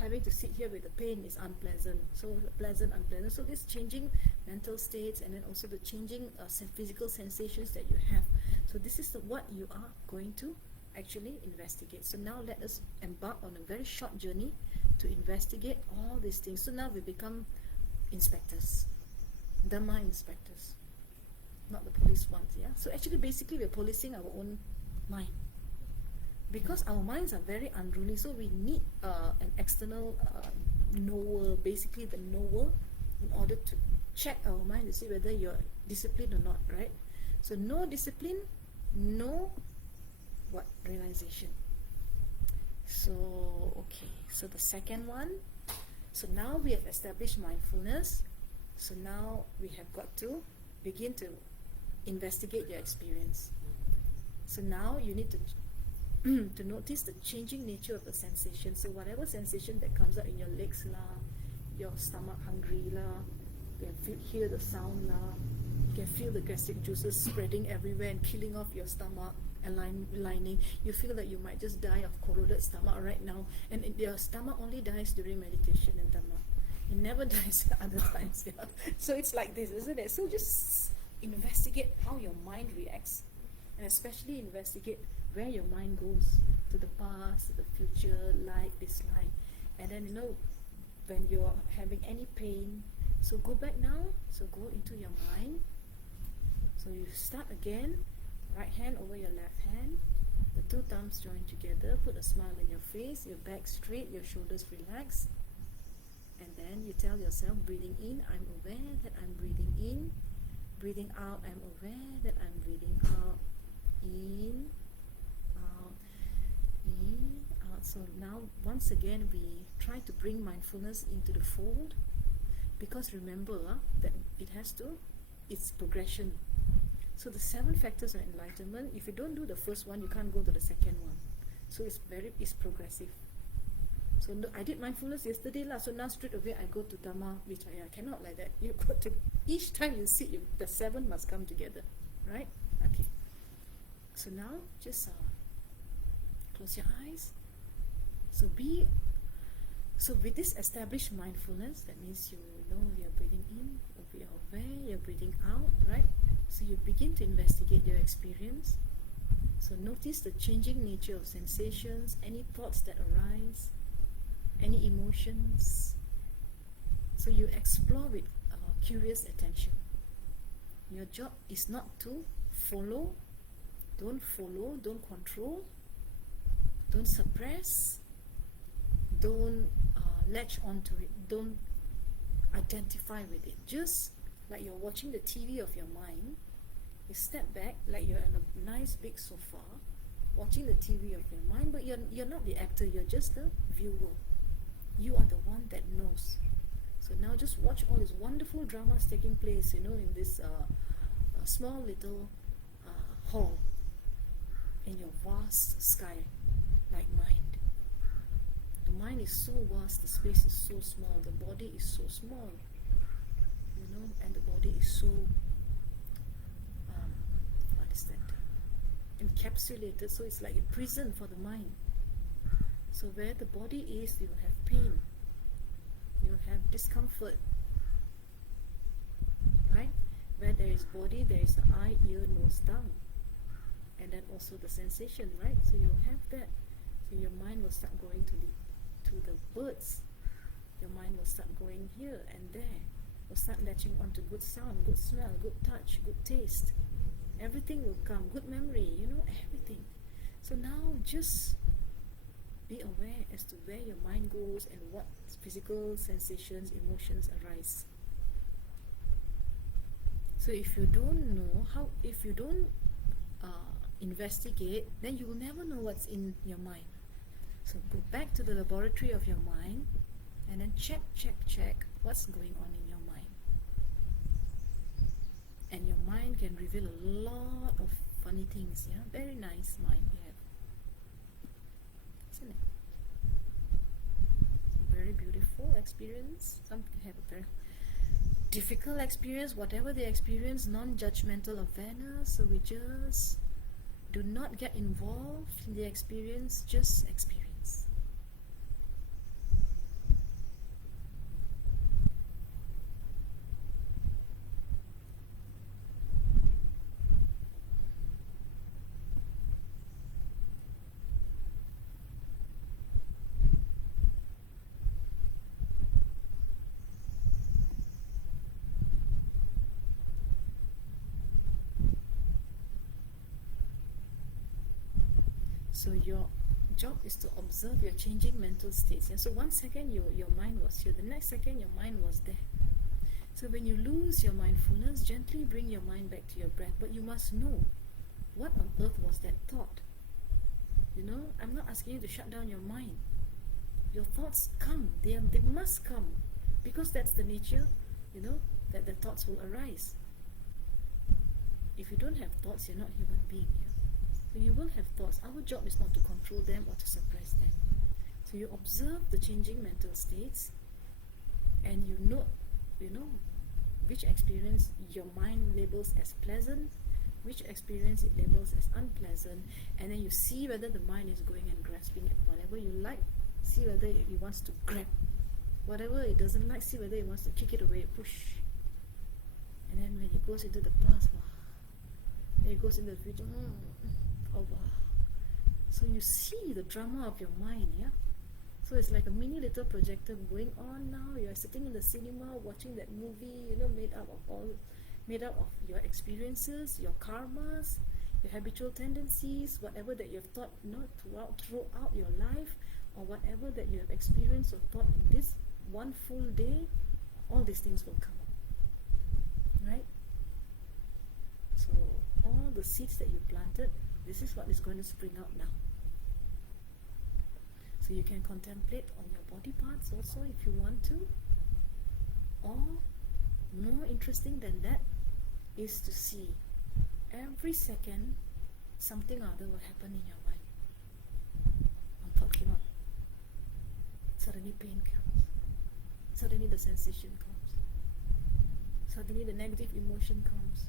having to sit here with the pain is unpleasant. So pleasant, unpleasant. So this changing mental states, and then also the changing physical sensations that you have. So this is what you are going to actually investigate. So now let us embark on a very short journey to investigate all these things. So now we become inspectors, Dhamma inspectors, not the police ones. So actually basically we're policing our own mind, because our minds are very unruly. So we need an external knower, basically the knower, in order to check our mind to see whether you're disciplined or not, right? So no discipline, no realization. So okay, so the second one, so now we have established mindfulness. So now we have got to begin to investigate your experience. So now you need to notice the changing nature of the sensation. So whatever sensation that comes up in your legs lah, your stomach hungry lah, you can hear the sound lah, you can feel the gastric juices spreading everywhere and killing off your stomach and lining. You feel that you might just die of corroded stomach right now, and your stomach only dies during meditation and Dhamma. It never dies at other times. So it's like this, isn't it? So just investigate how your mind reacts, and especially investigate where your mind goes, to the past, to the future, like, dislike. And then when you're having any pain, so go back now, so go into your mind. So you start again, right hand over your left hand, the 2 thumbs join together, put a smile on your face, your back straight, your shoulders relaxed, and then you tell yourself, breathing in, I'm aware that I'm breathing in, breathing out, I'm aware that I'm breathing out, in, out, in, out. So now once again we try to bring mindfulness into the fold, because remember that it's progression. So the 7 factors of enlightenment, if you don't do the first one, you can't go to the second one. So it's progressive. So no, I did mindfulness yesterday lah. So now straight away I go to Dhamma Vichaya. Cannot like that. You got to, each time you sit, the 7 must come together, right? Okay. So now just close your eyes. So with this established mindfulness, that means you know you're breathing in, you're aware, you're breathing out, right? So you begin to investigate your experience. So notice the changing nature of sensations, any thoughts that arise, any emotions. So you explore with curious attention. Your job is not to follow, don't control, don't suppress, don't latch onto it, don't identify with it. Just like you're watching the TV of your mind, you step back like you're on a nice big sofa watching the TV of your mind, but you're not the actor, you're just the viewer. You are the one that knows. So now just watch all these wonderful dramas taking place, in this small little hall in your vast sky like mind. The mind is so vast, the space is so small, the body is so small, and the body is so encapsulated, so it's like a prison for the mind. So where the body is, you have pain, you have discomfort, right? Where there is body, there is the eye, ear, nose, tongue, and then also the sensation, right? So you have that. So your mind will start going to the birds. Your mind will start going here and there. Will start latching onto good sound, good smell, good touch, good taste. Everything will come, good memory, everything. So now just be aware as to where your mind goes and what physical sensations, emotions arise. So if you don't know if you don't investigate, then you will never know what's in your mind. So go back to the laboratory of your mind and then check what's going on in your mind. And your mind can reveal a lot of funny things, very nice mind you have. Isn't it? Very beautiful experience. Some have a very difficult experience, whatever they experience, non-judgmental awareness. So we just do not get involved in the experience, just experience. So your job is to observe your changing mental states. So 1 second your mind was here, the next second your mind was there. So when you lose your mindfulness, gently bring your mind back to your breath. But you must know, what on earth was that thought? I'm not asking you to shut down your mind. Your thoughts come, they must come, because that's the nature, that the thoughts will arise. If you don't have thoughts, you're not a human being. So you will have thoughts. Our job is not to control them or to suppress them. So you observe the changing mental states, and you know which experience your mind labels as pleasant, which experience it labels as unpleasant, and then you see whether the mind is going and grasping at whatever you like. See whether it wants to grab whatever it doesn't like. See whether it wants to kick it away, push. And then when it goes into the past, then it goes into the future. So you see the drama of your mind, So it's like a mini little projector going on now. You're sitting in the cinema watching that movie, made up of your experiences, your karmas, your habitual tendencies, whatever that you have thought throughout your life, or whatever that you have experienced or thought in this one full day. All these things will come up, right? So all the seeds that you planted, this is what is going to spring out now. So you can contemplate on your body parts also if you want to. Or more interesting than that is to see every second something or other will happen in your mind. One thought came up. suddenly pain comes. Suddenly the sensation comes. Suddenly the negative emotion comes.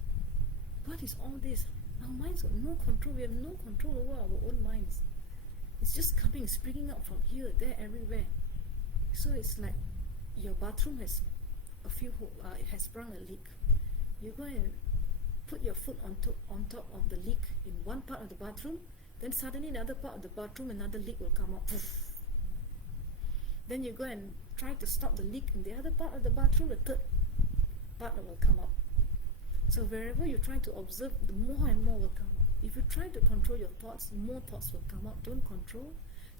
What is all this? Our minds got no control. We have no control over our own minds. It's just coming, springing up from here, there, everywhere. So it's like your bathroom has it has sprung a leak. You go and put your foot on top of the leak in one part of the bathroom, then suddenly another part of the bathroom, another leak will come out. Poof. Then you go and try to stop the leak in the other part of the bathroom, the third part will come out. So wherever you try to observe, the more and more will come out. If you try to control your thoughts, more thoughts will come out. Don't control,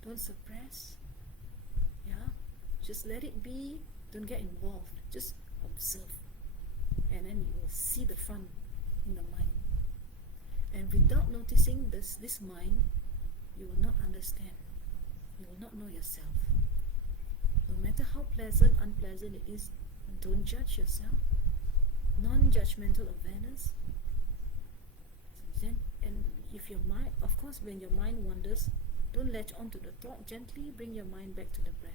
don't suppress. Yeah, just let it be. Don't get involved. Just observe, and then you will see the fun in the mind. And without noticing this mind, you will not understand. You will not know yourself. No matter how pleasant, unpleasant it is, don't judge yourself. Non-judgmental awareness. And if your mind, of course, when your mind wanders, don't latch on to the thought. Gently bring your mind back to the breath.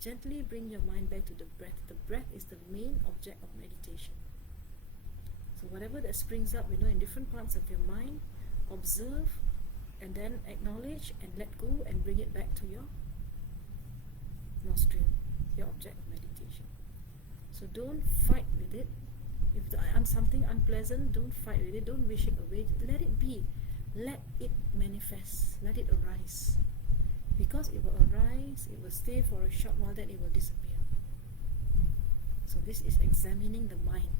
Gently bring your mind back to the breath. The breath is the main object of meditation. So whatever that springs up, in different parts of your mind, observe and then acknowledge and let go and bring it back to your nostril, your object of meditation. So don't fight with it. If something unpleasant, don't fight with it. Don't wish it away. Let it be. Let it manifest. Let it arise. Because it will arise, it will stay for a short while, then it will disappear. So this is examining the mind.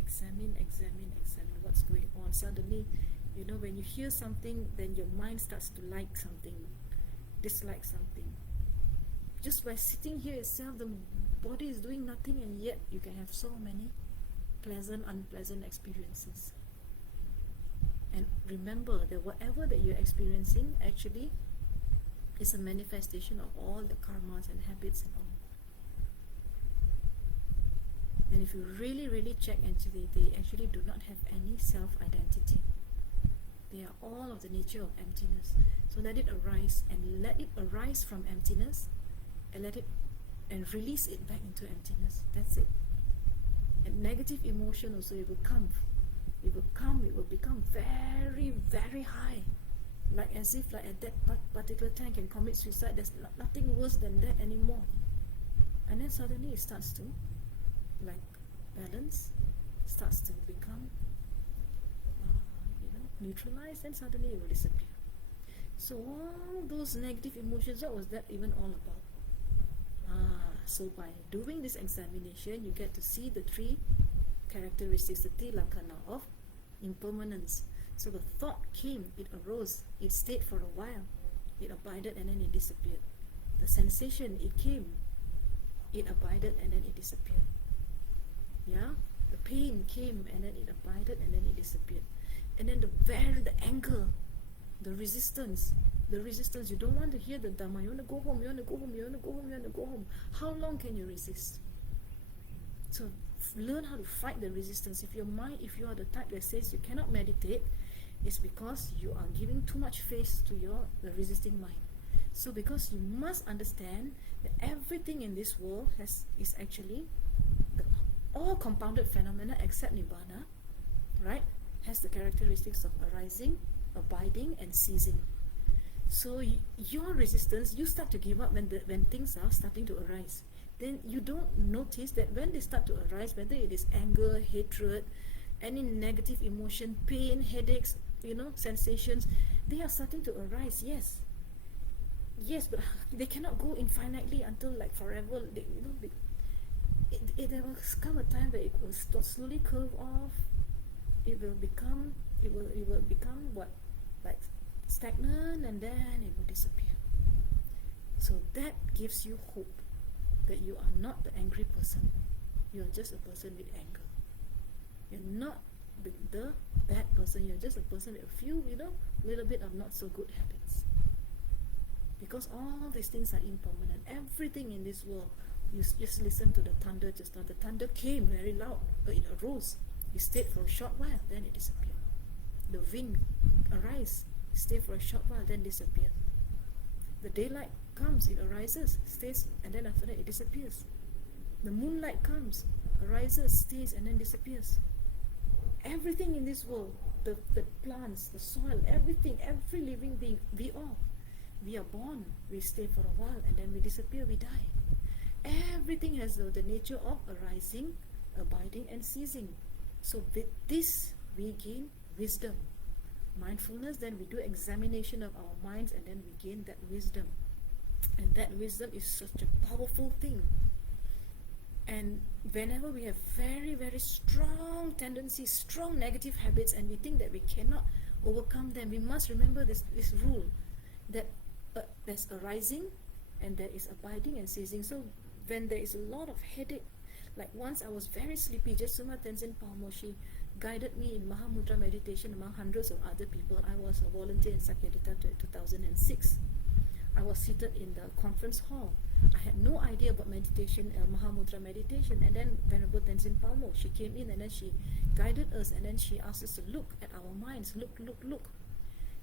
Examine what's going on. Suddenly, when you hear something, then your mind starts to like something, dislike something. Just by sitting here itself, the body is doing nothing, and yet you can have so many pleasant, unpleasant experiences. And remember that whatever that you're experiencing actually is a manifestation of all the karmas and habits and all. And if you really, really check into it, they actually do not have any self-identity. They are all of the nature of emptiness. So let it arise, and let it arise from emptiness, and let it and release it back into emptiness. That's it. And negative emotion also, it will come, it will become very, very high. Like as if like at that particular time can commit suicide. There's nothing worse than that anymore. And then suddenly it starts to like balance, starts to become neutralized, and suddenly it will disappear. So all those negative emotions, what was that even all about? So by doing this examination, you get to see the three characteristics, the tilakkhana of impermanence. So the thought came, it arose, it stayed for a while, it abided, and then it disappeared. The sensation, it came, it abided, and then it disappeared. Yeah, the pain came, and then it abided, and then it disappeared. And then the anger, the resistance, you don't want to hear the Dhamma, you want to go home, you want to go home, you want to go home, you want to go home. How long can you resist? So learn how to fight the resistance. If you are the type that says you cannot meditate, it's because you are giving too much face to the resisting mind. So because you must understand that everything in this world is actually all compounded phenomena except Nibbana, right? Has the characteristics of arising, abiding, and ceasing. So your resistance, you start to give up when things are starting to arise. Then you don't notice that when they start to arise, whether it is anger, hatred, any negative emotion, pain, headaches, sensations, they are starting to arise. Yes, but they cannot go infinitely until like forever. There will come a time that it will slowly curve off. It will become what, like stagnant, and then it will disappear. So that gives you hope that you are not the angry person. You are just a person with anger. You're not the bad person. You're just a person with a few, little bit of not so good habits. Because all these things are impermanent. Everything in this world, you just listen to the thunder just now. The thunder came very loud, it arose. It stayed for a short while, then it disappeared. The wind arose, stayed for a short while, then disappeared. The daylight comes, it arises, stays, and then after that it disappears. The moonlight comes, arises, stays, and then disappears. Everything in this world, the plants, the soil, everything, every living being, we are born, we stay for a while, and then we disappear, we die. Everything has the nature of arising, abiding, and ceasing. So with this, we gain wisdom. Mindfulness, then we do examination of our minds, and then we gain that wisdom. And that wisdom is such a powerful thing. And whenever we have very, very strong tendencies, strong negative habits, and we think that we cannot overcome them, we must remember this rule, that there's arising and there is abiding and ceasing. So when there is a lot of headache, like once I was very sleepy, just Suma Tenzin Palmo, she guided me in Mahamudra meditation among hundreds of other people. I was a volunteer in Sakyadita in 2006. I was seated in the conference hall. I had no idea about meditation, Mahamudra meditation. And then Venerable Tenzin Palmo, she came in and then she guided us, and then she asked us to look at our minds, look.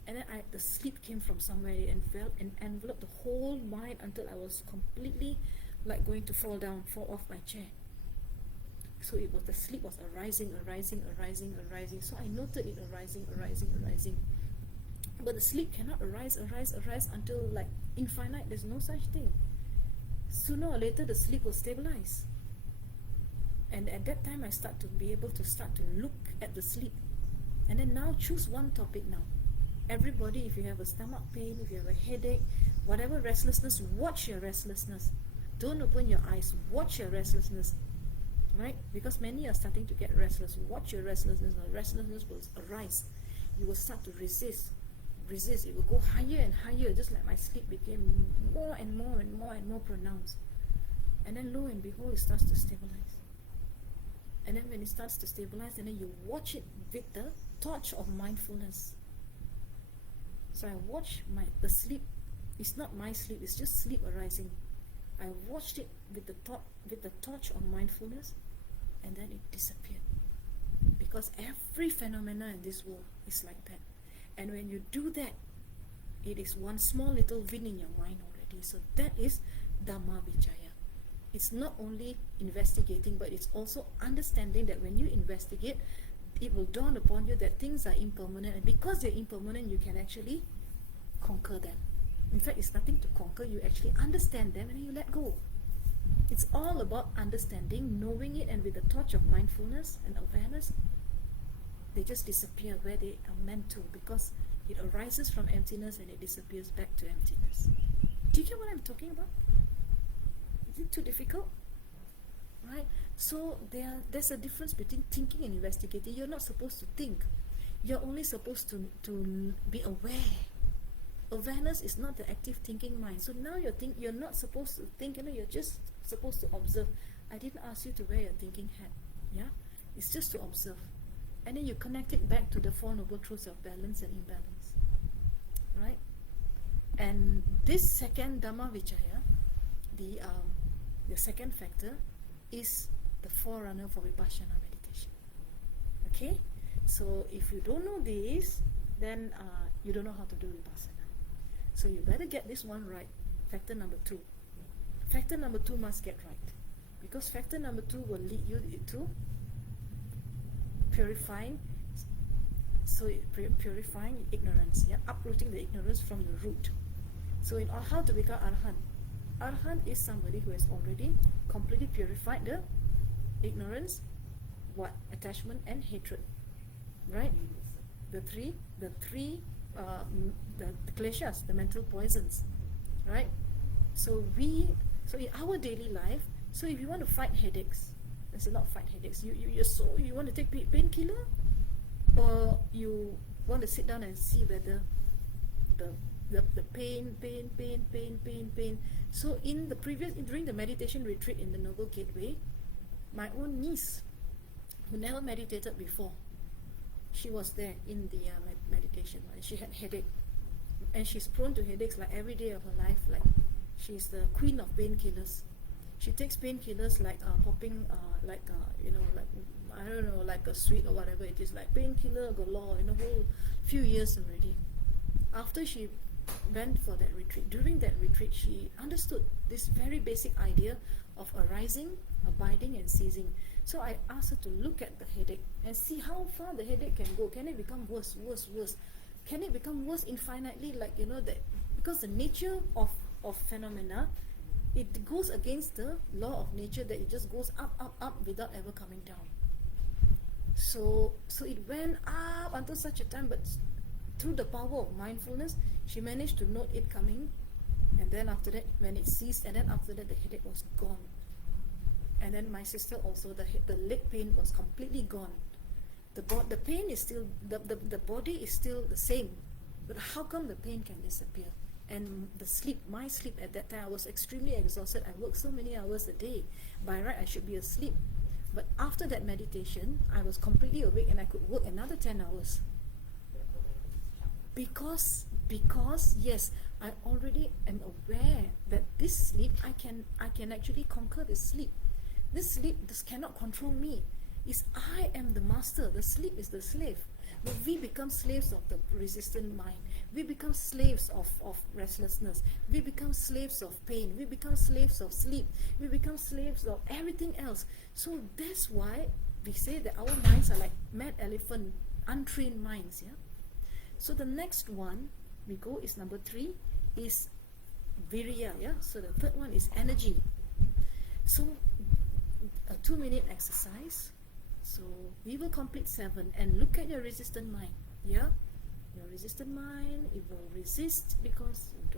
And then the sleep came from somewhere and enveloped the whole mind until I was completely like going to fall off my chair. So the sleep was arising. So I noted it arising. But the sleep cannot arise until like infinite. There's no such thing. Sooner or later the sleep will stabilize. And at that time I start to be able to look at the sleep. And then now choose one topic now. Everybody, if you have a stomach pain, if you have a headache, whatever restlessness, watch your restlessness. Don't open your eyes, watch your restlessness. Right? Because many are starting to get restless. Watch your restlessness. The restlessness will arise. You will start to resist. It will go higher and higher, just like my sleep became more and more pronounced. And then lo and behold, it starts to stabilize. And then when it starts to stabilize, and then you watch it with the torch of mindfulness. So I watch the sleep. It's not my sleep, it's just sleep arising. I watched it with the torch of mindfulness, and then it disappeared. Because every phenomena in this world is like that. And when you do that, it is one small little wind in your mind already. So that is Dhamma Vicaya. It's not only investigating, but it's also understanding that when you investigate, it will dawn upon you that things are impermanent. And because they're impermanent, you can actually conquer them. In fact, it's nothing to conquer. You actually understand them and then you let go. It's all about understanding, knowing it, and with the torch of mindfulness and awareness, they just disappear where they are meant to, because it arises from emptiness and it disappears back to emptiness. Do you get what I'm talking about? Is it too difficult? Right? So there's a difference between thinking and investigating. You're not supposed to think. You're only supposed to be aware. Awareness is not the active thinking mind. So now you're not supposed to think, you're just supposed to observe. I didn't ask you to wear your thinking hat. Yeah? It's just to observe. And then you connect it back to the Four Noble Truths of balance and imbalance. Right? And this second Dhamma Vicaya, the second factor, is the forerunner for Vipassana meditation. Okay? So if you don't know this, then you don't know how to do Vipassana. So you better get this one right. Factor number 2. Factor number 2 must get right. Because factor number 2 will lead you to purifying ignorance, uprooting the ignorance from the root. So in how to become Arhat? Arhat is somebody who has already completely purified the ignorance, attachment and hatred, right? The three kleshas, the mental poisons, right? So in our daily life, so if you want to fight headaches, there's a lot of fight headaches. You want to take painkiller, or you want to sit down and see whether the pain. So during the meditation retreat in the Noble Gateway, my own niece, who never meditated before, she was there in the meditation. She had headache, and she's prone to headaches like every day of her life. Like she's the queen of painkillers. She takes painkillers like popping, like I don't know, like a sweet or whatever it is, like painkiller galore in a whole few years already. After she went for that retreat. During that retreat, she understood this very basic idea of arising, abiding, and ceasing. So I asked her to look at the headache and see how far the headache can go. Can it become worse, worse, worse? Can it become worse infinitely? Like, you know, that because the nature of phenomena, it goes against the law of nature, that it just goes up, up, up without ever coming down. So it went up until such a time, but through the power of mindfulness, she managed to note it coming, and then after that, when it ceased, and then after that, the headache was gone. And then my sister also, the leg pain was completely gone. The pain is still, the body is still the same, but how come the pain can disappear? And the sleep, my sleep at that time, I was extremely exhausted. I worked so many hours a day. By right, I should be asleep. But after that meditation, I was completely awake and I could work another 10 hours. Because yes, I already am aware that this sleep, I can actually conquer this sleep. This cannot control me. It's I am the master. The sleep is the slave. But we become slaves of the resistant mind. We become slaves of restlessness. We become slaves of pain. We become slaves of sleep. We become slaves of everything else. So that's why we say that our minds are like mad elephant, untrained minds. Yeah. So the next one we go is number 3 is virya. Yeah. So the third one is energy. So a 2-minute exercise. So we will complete 7 and look at your resistant mind. Yeah, your resistant mind, it will resist because it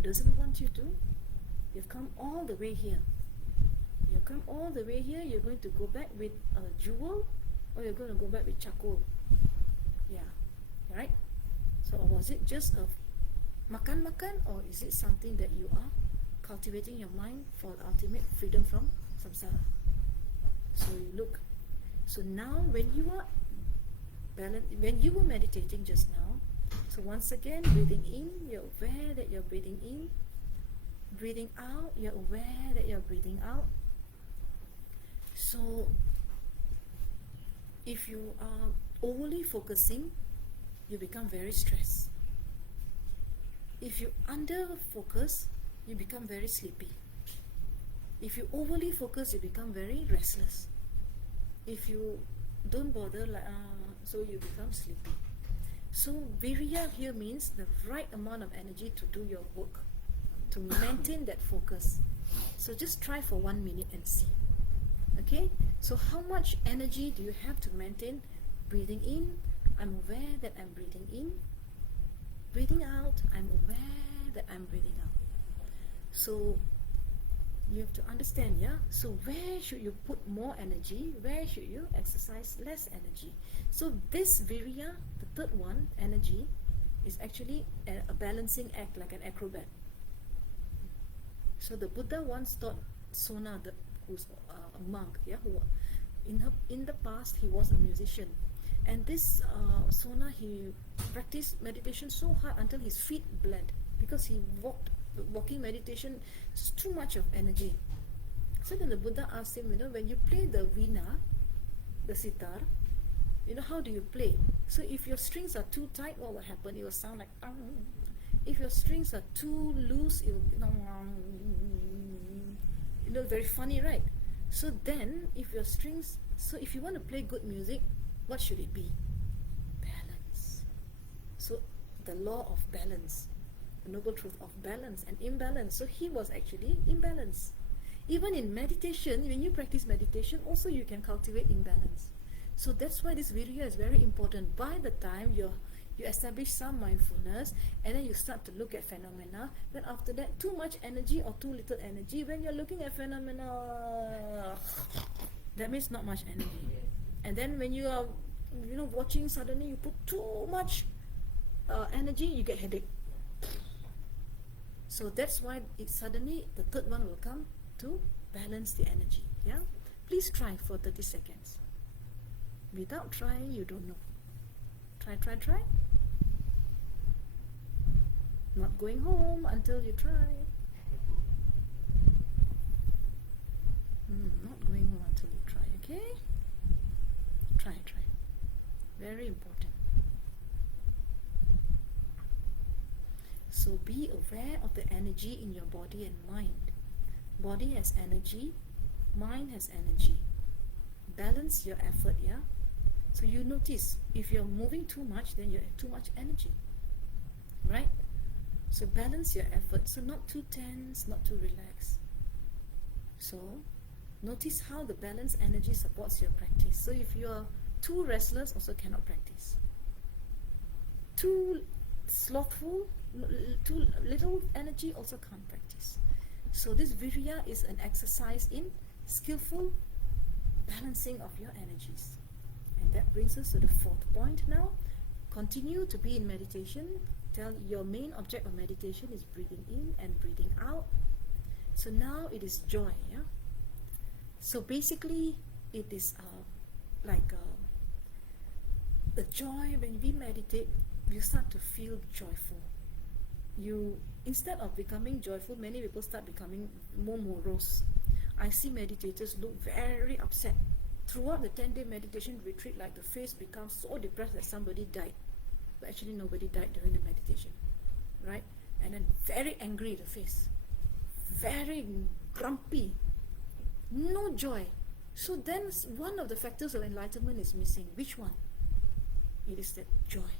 doesn't want you to. You've come all the way here. You've come all the way here. You're going to go back with a jewel, or you're going to go back with charcoal. Yeah, right. So was it just a makan, or is it something that you are cultivating your mind for ultimate freedom from samsara? So you look. So now when you are when you were meditating just now, so once again, breathing in, you're aware that you're breathing in. Breathing out, you're aware that you're breathing out. So if you are overly focusing, you become very stressed. If you under focus, you become very sleepy. If you overly focus, you become very restless. If you don't bother, so you become sleepy. So virya here means the right amount of energy to do your work, to maintain that focus. So just try for 1 minute and see. Okay, so how much energy do you have to maintain? Breathing in, I'm aware that I'm breathing in. Breathing out, I'm aware that I'm breathing out. So you have to understand, yeah? So where should you put more energy? Where should you exercise less energy? So this virya, the third one, energy, is actually a balancing act, like an acrobat. So the Buddha once taught Sona, who's a monk, yeah, who in the past he was a musician, and this Sona, he practiced meditation so hard until his feet bled because he walking meditation is too much of energy. So then the Buddha asked him, when you play the veena, the sitar, how do you play? So if your strings are too tight, what will happen? It will sound like if your strings are too loose, it will very funny, right? So then if you want to play good music, what should it be? Balance. So the law of balance, the noble truth of balance and imbalance. So he was actually imbalanced. Even in meditation, when you practice meditation, also you can cultivate imbalance. So that's why this virya is very important. By the time you establish some mindfulness, and then you start to look at phenomena, then after that, too much energy or too little energy, when you're looking at phenomena, that means not much energy. And then when you are watching, suddenly you put too much energy, you get headache. So that's why suddenly the third one will come to balance the energy. Yeah, please try for 30 seconds. Without trying, you don't know. Try. Not going home until you try. Not going home until you try. Okay? Try. Very important. So be aware of the energy in your body and mind. Body has energy, mind has energy. Balance your effort, yeah? So you notice, if you're moving too much, then you have too much energy, right? So balance your effort. So not too tense, not too relaxed. So notice how the balanced energy supports your practice. So if you are too restless, also cannot practice. Too slothful, too little energy, also can't practice. So this virya is an exercise in skillful balancing of your energies. And that brings us to the fourth point now. Continue to be in meditation. Tell your main object of meditation is breathing in and breathing out. So now it is joy, yeah? So basically it is the joy. When we meditate, you start to feel joyful. You, instead of becoming joyful, many people start becoming more morose. I see meditators look very upset. Throughout the 10-day meditation retreat, like the face becomes so depressed that somebody died. But actually nobody died during the meditation, right? And then very angry, the face. Very grumpy. No joy. So then one of the factors of enlightenment is missing. Which one? It is that joy.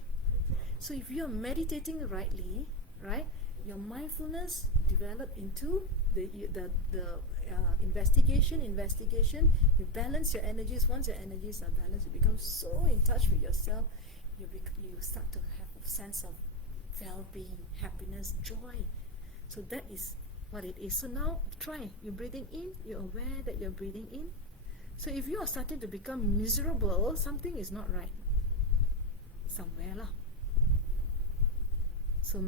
So if you are meditating rightly, right, your mindfulness develop into the investigation. You balance your energies. Once your energies are balanced, you become so in touch with yourself. You start to have a sense of well-being, happiness, joy. So that is what it is. So now try. You're breathing in. You're aware that you're breathing in. So if you are starting to become miserable, something is not right. Somewhere lah. So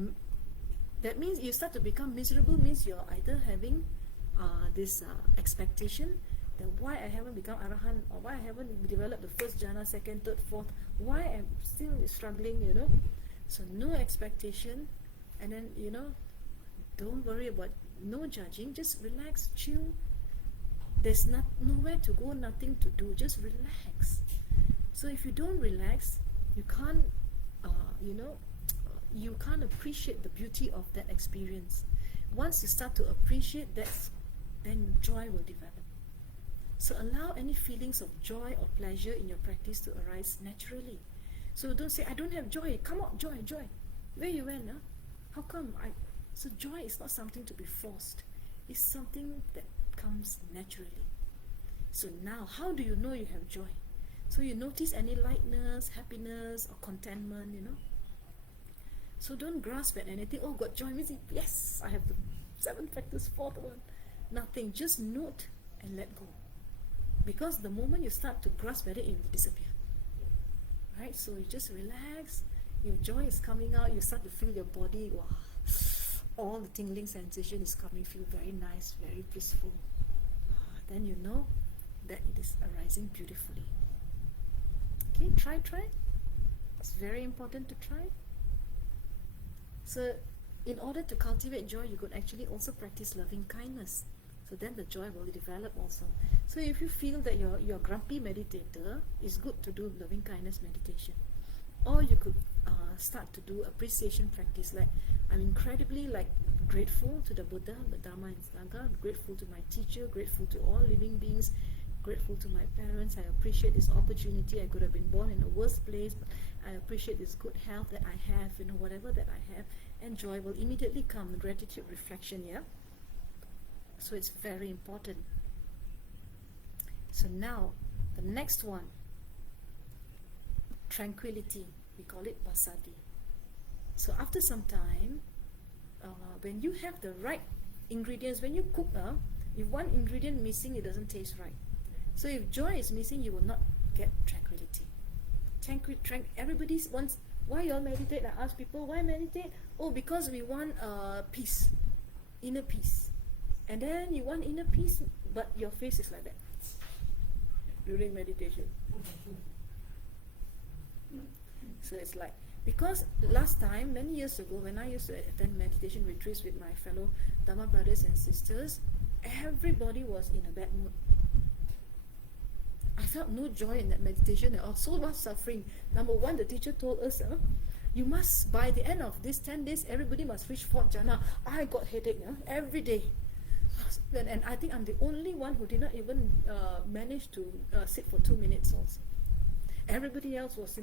that means you start to become miserable, means you're either having this expectation that why I haven't become Arahant, or why I haven't developed the first jhana, second, third, fourth, why I'm still struggling, you know. So no expectation, and then, you know, don't worry about, no judging, just relax, chill. There's nowhere to go, nothing to do, just relax. So if you don't relax, you can't, you can't appreciate the beauty of that experience. Once you start to appreciate that, then joy will develop. So allow any feelings of joy or pleasure in your practice to arise naturally. So don't say, I don't have joy. Come on, joy, joy. Where you went? Huh? How come? So joy is not something to be forced. It's something that comes naturally. So now, how do you know you have joy? So you notice any lightness, happiness, or contentment, you know. So don't grasp at anything. Oh, got joy means, yes, I have the 7 factors, 4th one. Nothing. Just note and let go. Because the moment you start to grasp at it, it will disappear. Right? So you just relax. Your joy is coming out. You start to feel your body. Wow. All the tingling sensation is coming. Feel very nice, very blissful. Then you know that it is arising beautifully. Okay, try. It's very important to try. So in order to cultivate joy, you could actually also practice loving kindness. So then the joy will develop also. So if you feel that you're a grumpy meditator, it's good to do loving kindness meditation. Or you could start to do appreciation practice. Like, I'm incredibly grateful to the Buddha, the Dharma and Sangha, grateful to my teacher, grateful to all living beings, grateful to my parents. I appreciate this opportunity. I could have been born in a worse place, but I appreciate this good health that I have, you know, whatever that I have, and joy will immediately come. Gratitude reflection, yeah. So it's very important. So now the next one, tranquility. We call it passaddhi. So after some time, when you have the right ingredients, when you cook, if one ingredient missing, it doesn't taste right. So if joy is missing, you will not get tranquility. Everybody wants, why you all meditate? I ask people, why meditate? Oh, because we want peace, inner peace. And then you want inner peace, but your face is like that during meditation. So it's like, because last time, many years ago, when I used to attend meditation retreats with my fellow Dharma brothers and sisters, everybody was in a bad mood. I felt no joy in that meditation at all, so much suffering. Number one, the teacher told us, You must, by the end of these 10 days, everybody must reach Fort Jana. I got headache every day. And I think I'm the only one who did not even manage to sit for 2 minutes also. Everybody else was,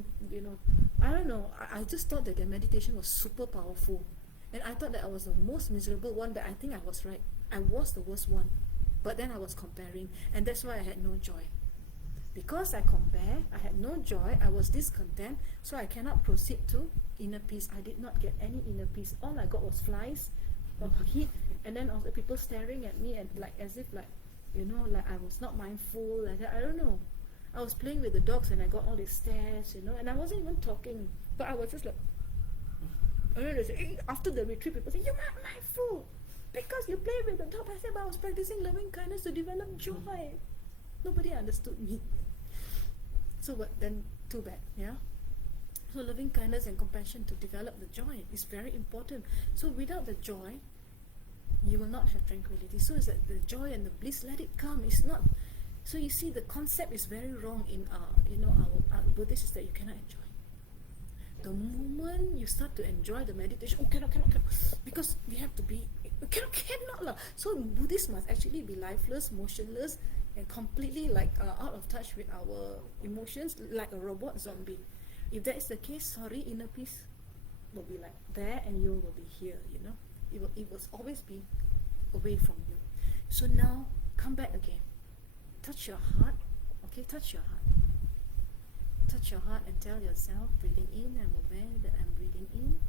I don't know, I just thought that their meditation was super powerful. And I thought that I was the most miserable one, but I think I was right. I was the worst one. But then I was comparing, and that's why I had no joy. Because I compare, I had no joy, I was discontent, so I cannot proceed to inner peace. I did not get any inner peace. All I got was flies, heat, and then also people staring at me and like as if like I was not mindful, like that. I don't know. I was playing with the dogs and I got all these stares, and I wasn't even talking, but I was just like, and then they say, after the retreat, people say, "You're not mindful because you play with the dog." I said, "But I was practicing loving kindness to develop joy." Nobody understood me. So but then too bad, yeah. So loving kindness and compassion to develop the joy is very important. So without the joy, you will not have tranquility. So it's that the joy and the bliss, let it come. It's not. So you see, the concept is very wrong in our Buddhist is that you cannot enjoy. The moment you start to enjoy the meditation, cannot, because we have to be cannot lah. So Buddhists must actually be lifeless, motionless, and completely out of touch with our emotions, like a robot zombie. If that is the case, sorry, inner peace will be like there, and you will be here. It will always be away from you. So now come back again. Touch your heart, okay? Touch your heart. Touch your heart and tell yourself, breathing in, I'm aware that I'm breathing in.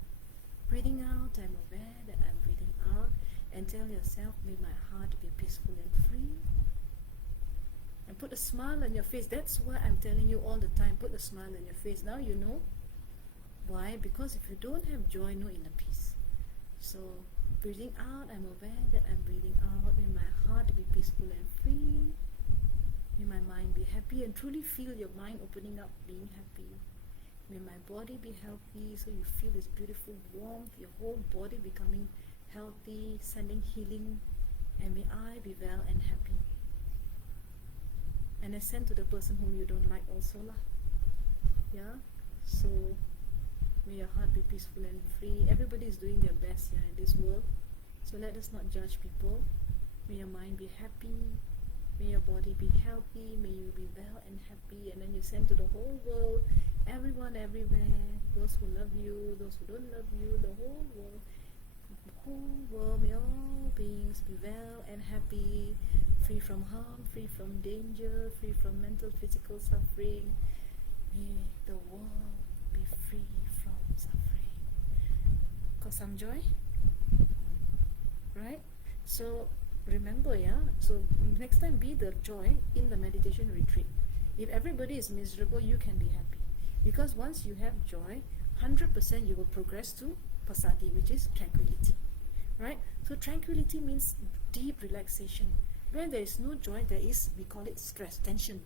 Breathing out, I'm aware that I'm breathing out. And tell yourself, may my heart be peaceful and free. And put a smile on your face. That's why I'm telling you all the time, put a smile on your face. Now you know. Why? Because if you don't have joy, no inner peace. So, breathing out, I'm aware that I'm breathing out. May my heart be peaceful and free. May my mind be happy, and truly feel your mind opening up, being happy. May my body be healthy, so you feel this beautiful warmth, your whole body becoming healthy, sending healing. And may I be well and happy. And I send to the person whom you don't like also lah. Yeah? So, may your heart be peaceful and free. Everybody is doing their best here in this world. So let us not judge people. May your mind be happy. May your body be healthy. May you be well and happy. And then you send to the whole world, everyone, everywhere, those who love you, those who don't love you, the whole world. The whole world, may all beings be well and happy, free from harm, free from danger, free from mental, physical suffering. May the world be free from suffering. Got some joy? Right? So remember, so next time be the joy in the meditation retreat. If everybody is miserable, you can be happy, because once you have joy, 100% you will progress to passaddhi, which is tranquility, right? So tranquility means deep relaxation. Where there is no joy, there is, we call it stress, tension.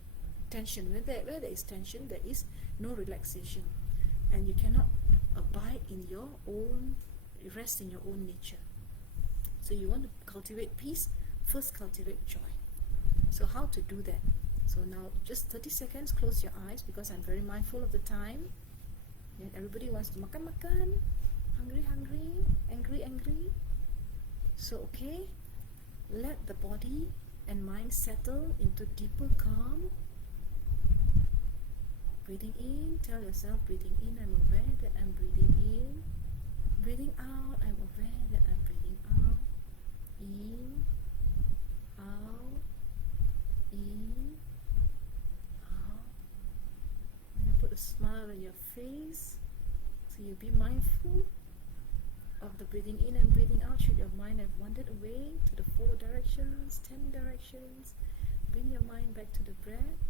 Where there is tension, there is no relaxation, and you cannot abide in your own, rest in your own nature. So you want to cultivate peace, first cultivate joy. So how to do that? So now just 30 seconds, close your eyes, because I'm very mindful of the time. And everybody wants to makan, hungry, angry. So okay, let the body and mind settle into deeper calm. Breathing in, tell yourself, breathing in, I'm aware that I'm breathing in. Breathing out, I'm aware that I'm breathing out. In, out, in, out. And put a smile on your face, so you be mindful of the breathing in and breathing out. Should your mind have wandered away to the 4 directions, 10 directions, bring your mind back to the breath,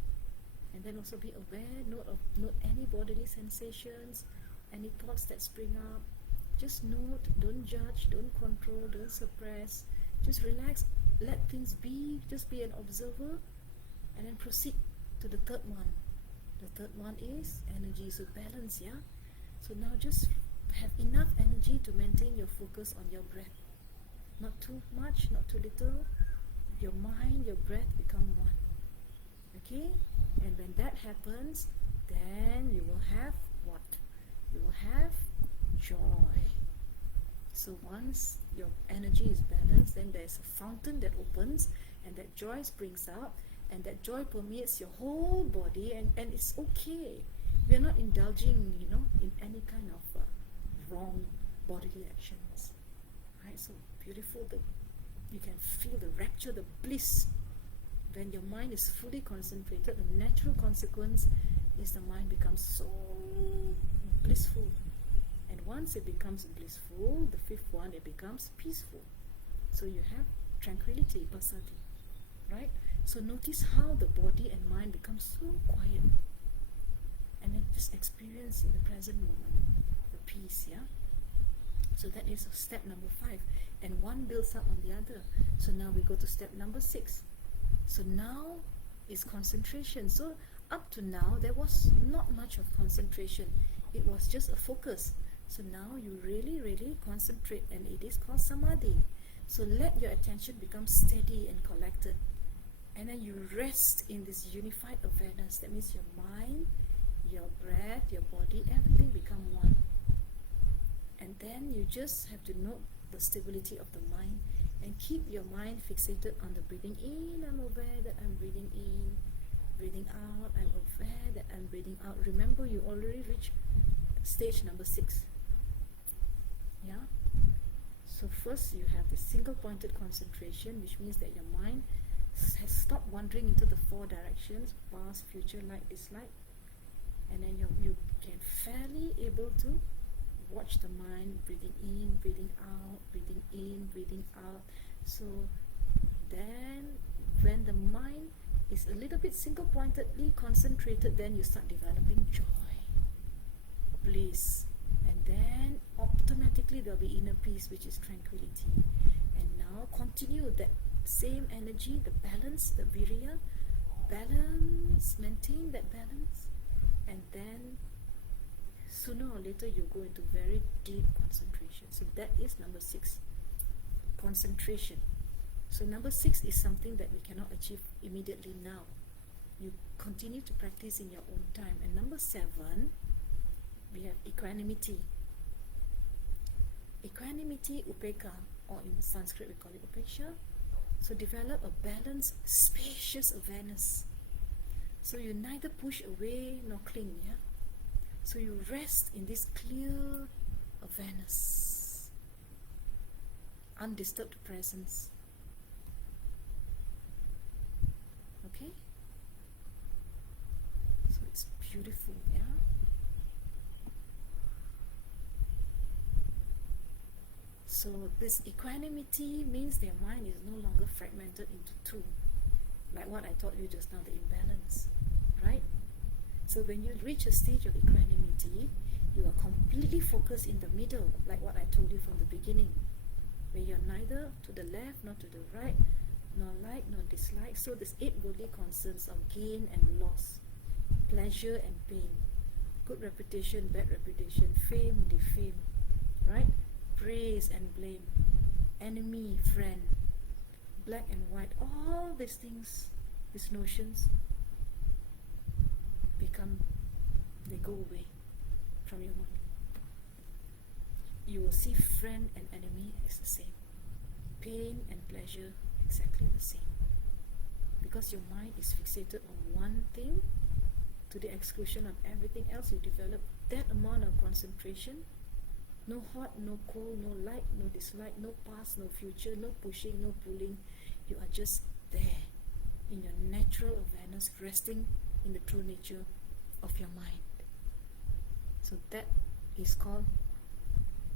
and then also be aware, note any bodily sensations, any thoughts that spring up. Just note, don't judge, don't control, don't suppress. Just relax, let things be, just be an observer, and then proceed to the 3rd one. The 3rd one is energy, so balance, yeah? So now just have enough energy to maintain your focus on your breath. Not too much, not too little. Your mind, your breath become one. Okay? And when that happens, then you will have what? You will have joy. So once your energy is balanced, then there's a fountain that opens, and that joy springs up, and that joy permeates your whole body, and it's okay. We are not indulging, in any kind of wrong bodily actions. Right? So beautiful. You can feel the rapture, the bliss. When your mind is fully concentrated, the natural consequence is the mind becomes so blissful. And once it becomes blissful, the fifth one, it becomes peaceful. So you have tranquility, passaddhi. Right? So notice how the body and mind become so quiet. And then just experience in the present moment the peace, yeah? So that is step number 5. And one builds up on the other. So now we go to step number 6. So now is concentration. So up to now, there was not much of concentration. It was just a focus. So now you really, really concentrate, and it is called samadhi. So let your attention become steady and collected. And then you rest in this unified awareness. That means your mind, your breath, your body, everything become one. And then you just have to note the stability of the mind and keep your mind fixated on the breathing in. I'm aware that I'm breathing in. Breathing out, I'm aware that I'm breathing out. Remember, you already reached stage number 6. Yeah? So first you have the single pointed concentration, which means that your mind has stopped wandering into the 4 directions, past, future, like, dislike. And then you can fairly able to watch the mind breathing in, breathing out, breathing in, breathing out. So then when the mind is a little bit single pointedly concentrated, then you start developing joy, bliss, and then automatically there'll be inner peace, which is tranquility. And now continue that same energy, the balance, the virya, balance, maintain that balance, and then sooner or later you go into very deep concentration. So that is number 6, concentration. So number 6 is something that we cannot achieve immediately now. You continue to practice in your own time. And number 7, we have equanimity. Equanimity, upekkha, or in Sanskrit we call it upeksha. So develop a balanced, spacious awareness. So you neither push away nor cling, yeah? So you rest in this clear awareness, undisturbed presence. Okay? So it's beautiful, yeah? So this equanimity means their mind is no longer fragmented into 2. Like what I taught you just now, the imbalance, right? So when you reach a stage of equanimity, you are completely focused in the middle, like what I told you from the beginning, where you're neither to the left nor to the right, nor like nor dislike. So there's 8 worldly concerns of gain and loss, pleasure and pain, good reputation, bad reputation, fame, defame, right? Praise and blame, enemy, friend, black and white. All these things, these notions they go away from your mind. You will see friend and enemy as the same, pain and pleasure exactly the same, because your mind is fixated on one thing to the exclusion of everything else. You develop that amount of concentration. No hot, no cold, no like, no dislike, no past, no future, no pushing, no pulling. You are just there in your natural awareness, resting in the true nature of your mind. So that is called,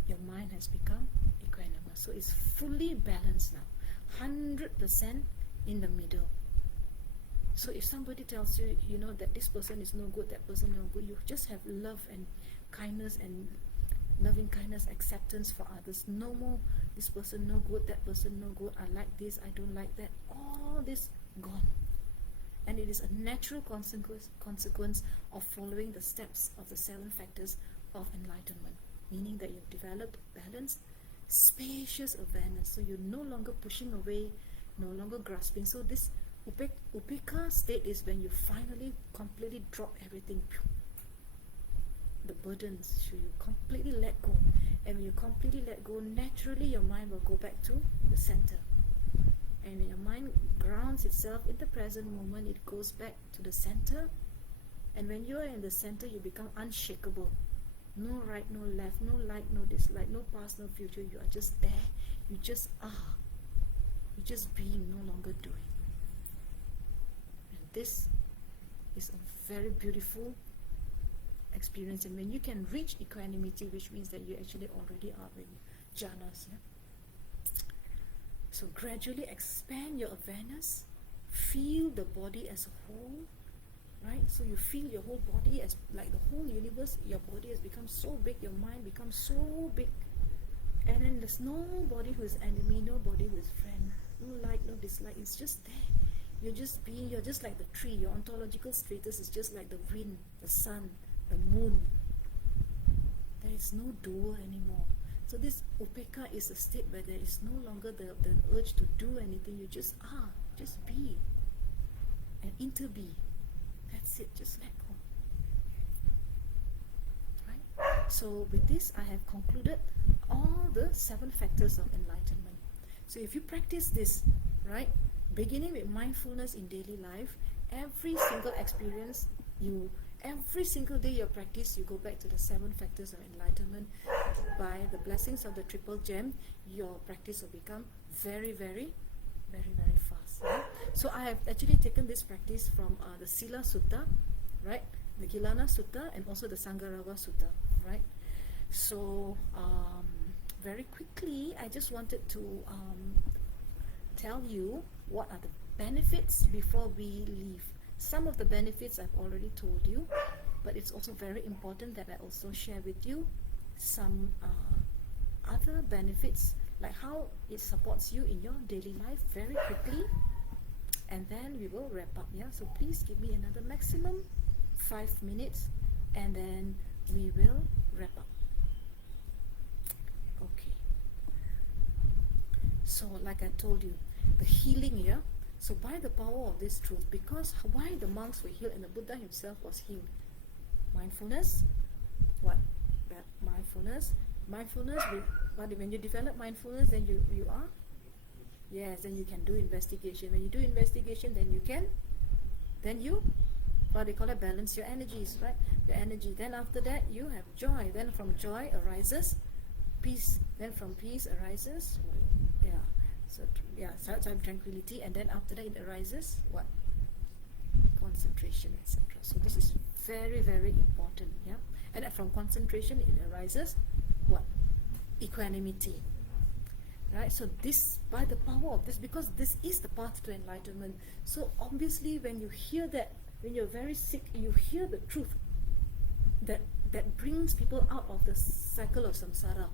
your mind has become equanimous. So it's fully balanced now, 100% in the middle. So if somebody tells you, that this person is no good, that person no good, you just have love and kindness and loving kindness, acceptance for others. No more, this person no good, that person no good, I like this, I don't like that. All this gone. And it is a natural consequence of following the steps of the 7 factors of enlightenment, meaning that you've developed balanced, spacious awareness. So you're no longer pushing away, no longer grasping. So this upekkha state is when you finally completely drop everything. the burdens. So you completely let go. And when you completely let go, naturally your mind will go back to the center. And when your mind grounds itself in the present moment, it goes back to the center. And when you are in the center, you become unshakable. No right, no left, no like, no dislike, no past, no future. You are just there. You just are. You're just being, no longer doing. And this is a very beautiful experience. And when you can reach equanimity, which means that you actually already are in jhanas. Yeah? So gradually expand your awareness. Feel the body as a whole. Right? So you feel your whole body as like the whole universe. Your body has become so big. Your mind becomes so big. And then there's nobody who is enemy, nobody who is friend. No like, no dislike. It's just there. You're just being, you're just like the tree. Your ontological status is just like the wind, the sun, the moon. There is no doer anymore. So this upeka is a state where there is no longer the urge to do anything. You just are, just be. And interbe. That's it, just let go. Right? So with this, I have concluded all the 7 factors of enlightenment. So if you practice this, right, beginning with mindfulness in daily life, every single experience, every single day you practice, you go back to the 7 factors of enlightenment. By the blessings of the Triple Gem, your practice will become very, very, very, very fast. Right? So I have actually taken this practice from the Sila Sutta, right, the Gilana Sutta, and also the Sangharava Sutta, right. So very quickly, I just wanted to tell you what are the benefits before we leave. Some of the benefits I've already told you, but it's also very important that I also share with you some other benefits, like how it supports you in your daily life very quickly, and then we will wrap up. Yeah, so please give me another maximum 5 minutes, and then we will wrap up. Okay. So like I told you, the healing here. So by the power of this truth, because why the monks were healed and the Buddha himself was healed? Mindfulness. What? That mindfulness. Mindfulness. When you develop mindfulness, then you are. Yes. Then you can do investigation. When you do investigation, then you can. Then you. What they call it, balance your energies, right? Your energy. Then after that, you have joy. Then from joy arises peace. Then from peace arises, yeah. So tranquility, and then after that it arises what? Concentration, etc. So this is very, very important, yeah. And from concentration it arises what? Equanimity. Right? So this, by the power of this, because this is the path to enlightenment. So obviously when you hear that, when you're very sick, you hear the truth that brings people out of the cycle of samsara.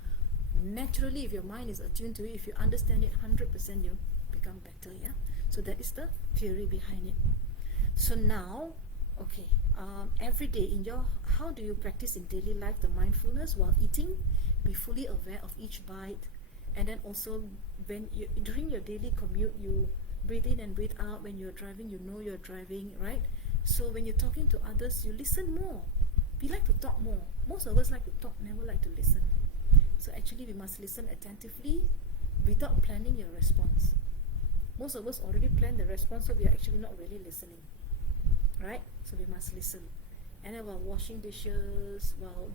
Naturally, if your mind is attuned to it, if you understand it 100%, you become better, yeah? So that is the theory behind it. So now, okay, every day how do you practice in daily life the mindfulness while eating? Be fully aware of each bite. And then also, during your daily commute, you breathe in and breathe out. When you're driving, you know you're driving, right? So when you're talking to others, you listen more. We like to talk more. Most of us like to talk, never like to listen. So actually we must listen attentively without planning your response. Most of us already plan the response, so we are actually not really listening. Right? So we must listen. And then while washing dishes, while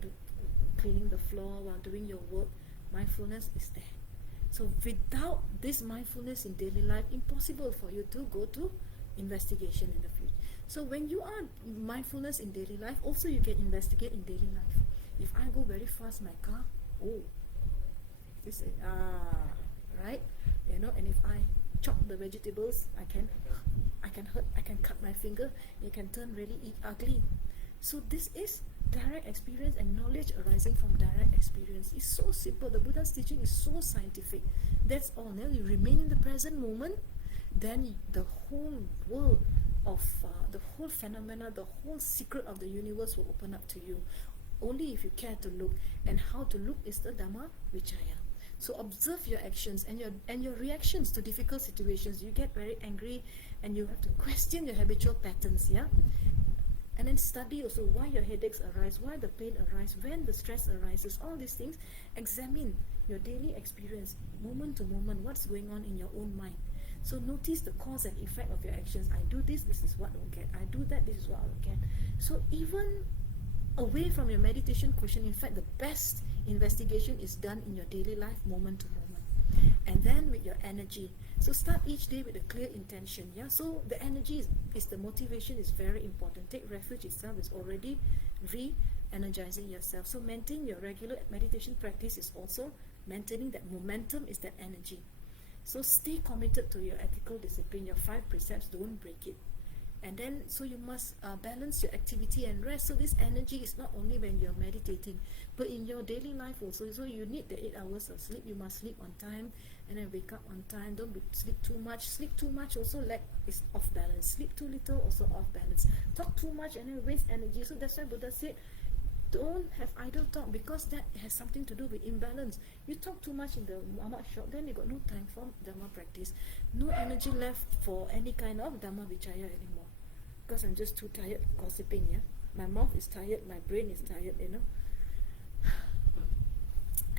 cleaning the floor, while doing your work, mindfulness is there. So without this mindfulness in daily life, impossible for you to go to investigation in the future. So when you are mindfulness in daily life, also you can investigate in daily life. If I go very fast in my car, this is right, you know. And if I chop the vegetables, I can cut my finger. It can turn really ugly. So this is direct experience and knowledge arising from direct experience. It's so simple. The Buddha's teaching is so scientific. That's all. Now you remain in the present moment, then the whole world of the whole phenomena, the whole secret of the universe will open up to you. Only if you care to look. And how to look is the Dhamma Vichaya. So observe your actions and your reactions to difficult situations. You get very angry and you have to question your habitual patterns, yeah? And then study also why your headaches arise, why the pain arises, when the stress arises, all these things. Examine your daily experience, moment to moment, what's going on in your own mind. So notice the cause and effect of your actions. I do this, this is what I will get. I do that, this is what I will get. So even away from your meditation question, in fact, the best investigation is done in your daily life, moment to moment. And then with your energy. So start each day with a clear intention. Yeah. So the energy is the motivation is very important. Take refuge itself is already re-energizing yourself. So maintain your regular meditation practice is also maintaining that momentum, is that energy. So stay committed to your ethical discipline, your 5 precepts, don't break it. And then, so you must balance your activity and rest. So this energy is not only when you're meditating, but in your daily life also. So you need the 8 hours of sleep. You must sleep on time and then wake up on time. Don't sleep too much. Sleep too much also is off balance. Sleep too little also off balance. Talk too much and then waste energy. So that's why Buddha said, don't have idle talk, because that has something to do with imbalance. You talk too much in the Mama shop, then you got no time for Dhamma practice. No energy left for any kind of Dhamma Vichaya anymore. Because I'm just too tired gossiping, yeah. My mouth is tired, my brain is tired, you know.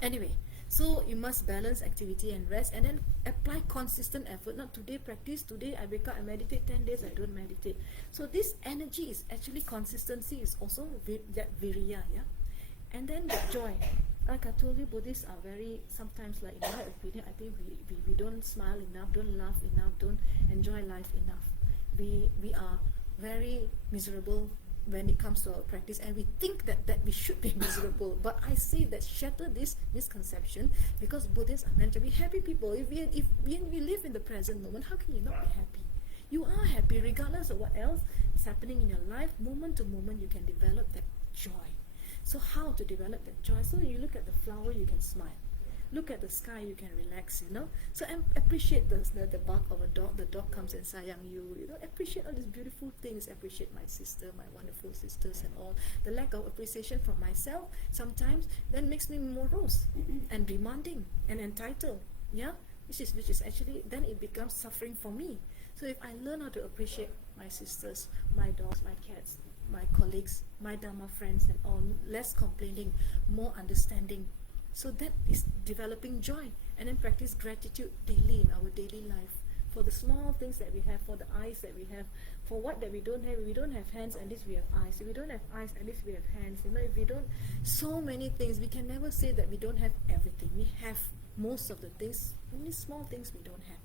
Anyway, so you must balance activity and rest, and then apply consistent effort. Not today practice, today I wake up, I meditate, 10 days I don't meditate. So this energy is actually consistency, is also that viriya, yeah. And then the joy. Like I told you, Buddhists are very, sometimes, like in my opinion, I think we don't smile enough, don't laugh enough, don't enjoy life enough. We are very miserable when it comes to our practice, and we think that we should be miserable. But I say that shatter this misconception, because Buddhists are meant to be happy people. If we live in the present moment, how can you not be happy? You are happy regardless of what else is happening in your life. Moment to moment you can develop that joy. So how to develop that joy? So you look at the flower, you can smile. Look at the sky, you can relax, you know. So appreciate the bark of a dog. The dog comes and sayang you, you know. Appreciate all these beautiful things. Appreciate my sister, my wonderful sisters and all. The lack of appreciation from myself sometimes then makes me morose and demanding and entitled, yeah. Which is actually, then it becomes suffering for me. So if I learn how to appreciate my sisters, my dogs, my cats, my colleagues, my Dharma friends and all, less complaining, more understanding. So that is developing joy. And then practice gratitude daily in our daily life. For the small things that we have, for the eyes that we have, for what that we don't have. If we don't have hands, at least we have eyes. If we don't have eyes, at least we have hands. You know, if we don't, so many things, we can never say that we don't have everything. We have most of the things, only small things we don't have.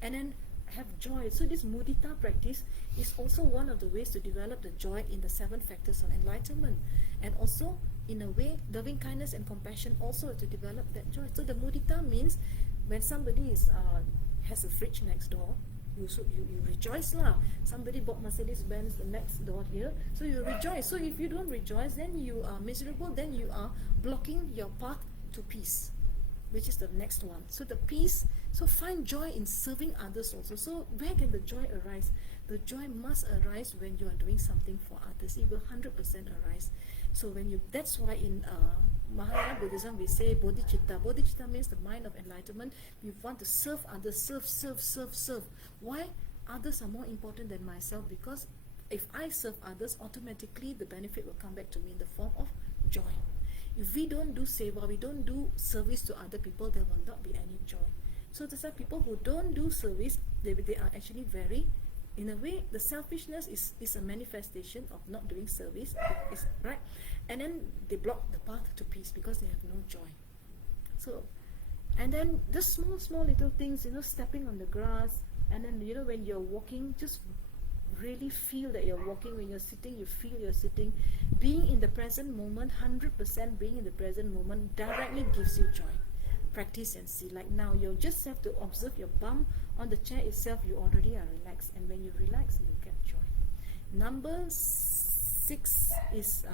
And then have joy. So this mudita practice is also one of the ways to develop the joy in the 7 factors of enlightenment. And also, in a way, loving kindness and compassion also to develop that joy. So the mudita means when somebody has a fridge next door, you rejoice lah. Somebody bought Mercedes-Benz the next door here, so you rejoice. So if you don't rejoice, then you are miserable, then you are blocking your path to peace, which is the next one. So the peace, so find joy in serving others also. So where can the joy arise? The joy must arise when you are doing something for others. It will 100% arise. So when you, that's why in Mahayana Buddhism we say bodhicitta. Bodhicitta means the mind of enlightenment. We want to serve others, serve. Why? Others are more important than myself, because if I serve others, automatically the benefit will come back to me in the form of joy. If we don't do seva, we don't do service to other people, there will not be any joy. So that's why people who don't do service, they are actually very, in a way, the selfishness is a manifestation of not doing service, right? And then they block the path to peace because they have no joy. So, and then just small little things, you know, stepping on the grass, and then, you know, when you're walking, just really feel that you're walking. When you're sitting, you feel you're sitting. Being in the present moment, 100% being in the present moment directly gives you joy. Practice and see. Like now, you just have to observe your bum on the chair itself. You already are relaxed, and when you relax, you get joy. Number 6 is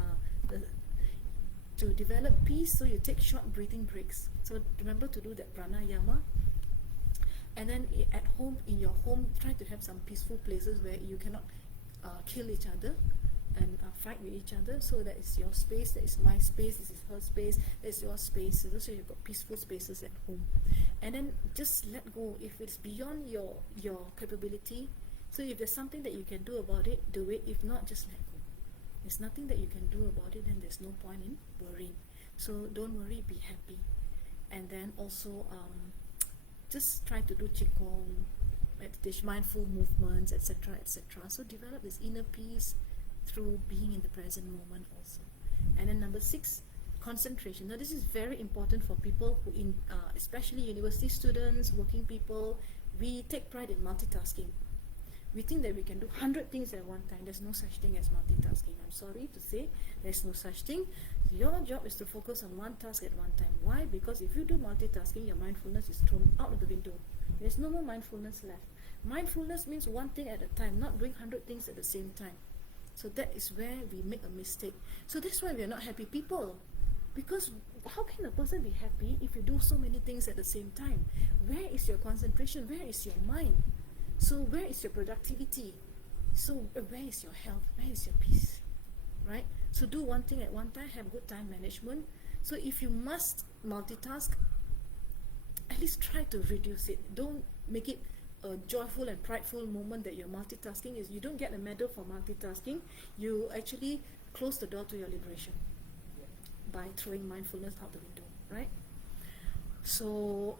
to develop peace. So you take short breathing breaks. So remember to do that pranayama. And then at home, in your home, try to have some peaceful places where you cannot kill each other and fight with each other. So that is your space, that is my space, this is her space, that is your space. So you've got peaceful spaces at home. And then just let go. If it's beyond your capability, so if there's something that you can do about it, do it. If not, just let go. There's nothing that you can do about it, and there's no point in worrying. So don't worry, be happy. And then also just try to do qigong, meditation, mindful movements, etc., etc. So develop this inner peace through being in the present moment also. And then number 6, concentration. Now this is very important for people who especially university students, working people. We take pride in multitasking. We think that we can do 100 things at one time. There's no such thing as multitasking. I'm sorry to say, there's no such thing. Your job is to focus on one task at one time. Why? Because if you do multitasking, your mindfulness is thrown out of the window. There's no more mindfulness left. Mindfulness means one thing at a time, not doing 100 things at the same time. So that is where we make a mistake. So that's why we are not happy people. Because how can a person be happy if you do so many things at the same time? Where is your concentration? Where is your mind? So where is your productivity? So where is your health? Where is your peace? Right? So do one thing at one time, have good time management. So if you must multitask, at least try to reduce it. Don't make it a joyful and prideful moment that you're multitasking. You don't get a medal for multitasking. You actually close the door to your liberation by throwing mindfulness out the window, right? So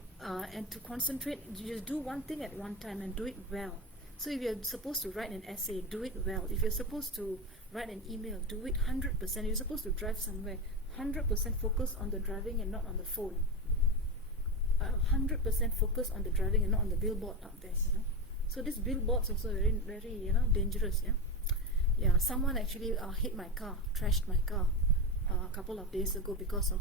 and to concentrate, you just do one thing at one time and do it well. So if you're supposed to write an essay, do it well. If you're supposed to write an email, do it 100%. If you're supposed to drive somewhere, 100% focus on the driving and not on the phone. 100% focus on the driving and not on the billboard out there, you know. So this billboard's also very, very, you know, dangerous. Yeah. Someone actually hit my car, trashed my car a couple of days ago because of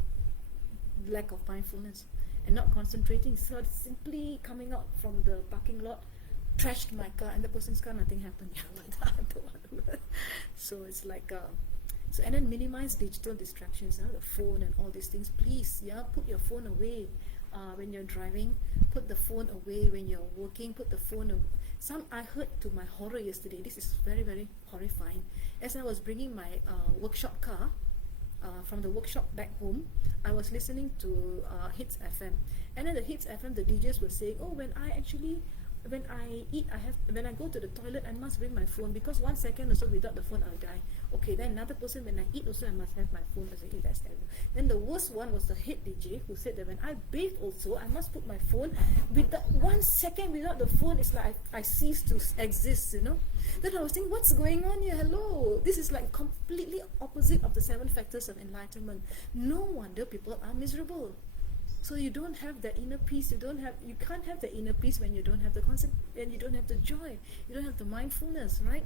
lack of mindfulness and not concentrating. So it's simply coming out from the parking lot, trashed my car, and the person's car, nothing happened. So it's like so, and then minimize digital distractions, the phone and all these things. Please, put your phone away when you're driving. Put the phone away when you're working. Put the phone away. I heard to my horror yesterday. This is very, very horrifying. As I was bringing my workshop car from the workshop back home, I was listening to Hits FM, and then the Hits FM, the DJs were saying, "Oh, when I eat, when I go to the toilet, I must bring my phone because 1 second or so without the phone, I'll die." Okay, then another person, when I eat also, I must have my phone. I said, "Hey, that's terrible." Then the worst one was the head DJ who said that when I bathe also, I must put my phone. Without 1 second without the phone, it's like I cease to exist, you know. Then I was thinking, what's going on here? Hello, this is like completely opposite of the 7 factors of enlightenment. No wonder people are miserable. So you don't have that inner peace. You can't have the inner peace when you don't have the concept, and you don't have the joy, you don't have the mindfulness, right?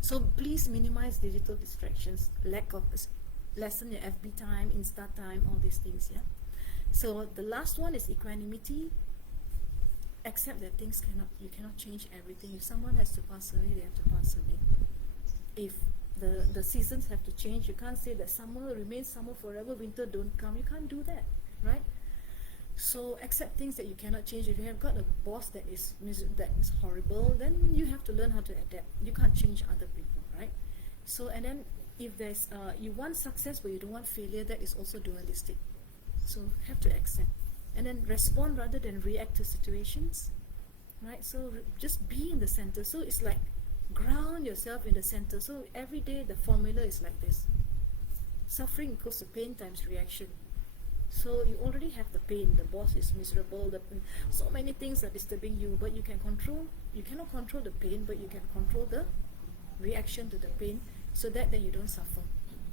So please minimize digital distractions, lessen your FB time, Insta time, all these things. So the last one is equanimity. Accept that you cannot change everything. If someone has to pass away, they have to pass away. If the seasons have to change, you can't say that summer remains summer forever, winter don't come. You can't do that, right? So accept things that you cannot change. If you have got a boss that is horrible, then you have to learn how to adapt. You can't change other people, right? So, and then if there's you want success but you don't want failure, that is also dualistic. So have to accept, and then respond rather than react to situations, right? So just be in the center. So it's like ground yourself in the center. So every day the formula is like this: suffering equals to pain times reaction. So you already have the pain. The boss is miserable. So many things are disturbing you, but you cannot control the pain, but you can control the reaction to the pain, so that you don't suffer.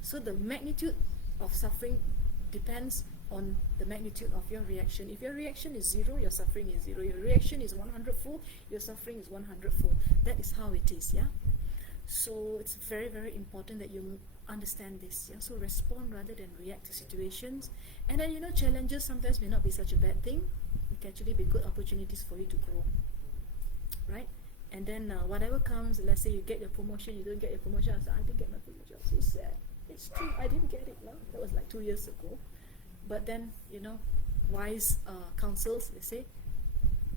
So the magnitude of suffering depends on the magnitude of your reaction. If your reaction is 0, your suffering is 0. Your reaction is 100-fold, your suffering is 100-fold. That is how it is. So it's very, very important that you understand this. So respond rather than react to situations. And then challenges sometimes may not be such a bad thing. It can actually be good opportunities for you to grow, right? And then whatever comes, let's say you get your promotion, you don't get your promotion. I didn't get my promotion. I'm so sad. It's true, I didn't get it. That was like 2 years ago. But then wise counsels, they say,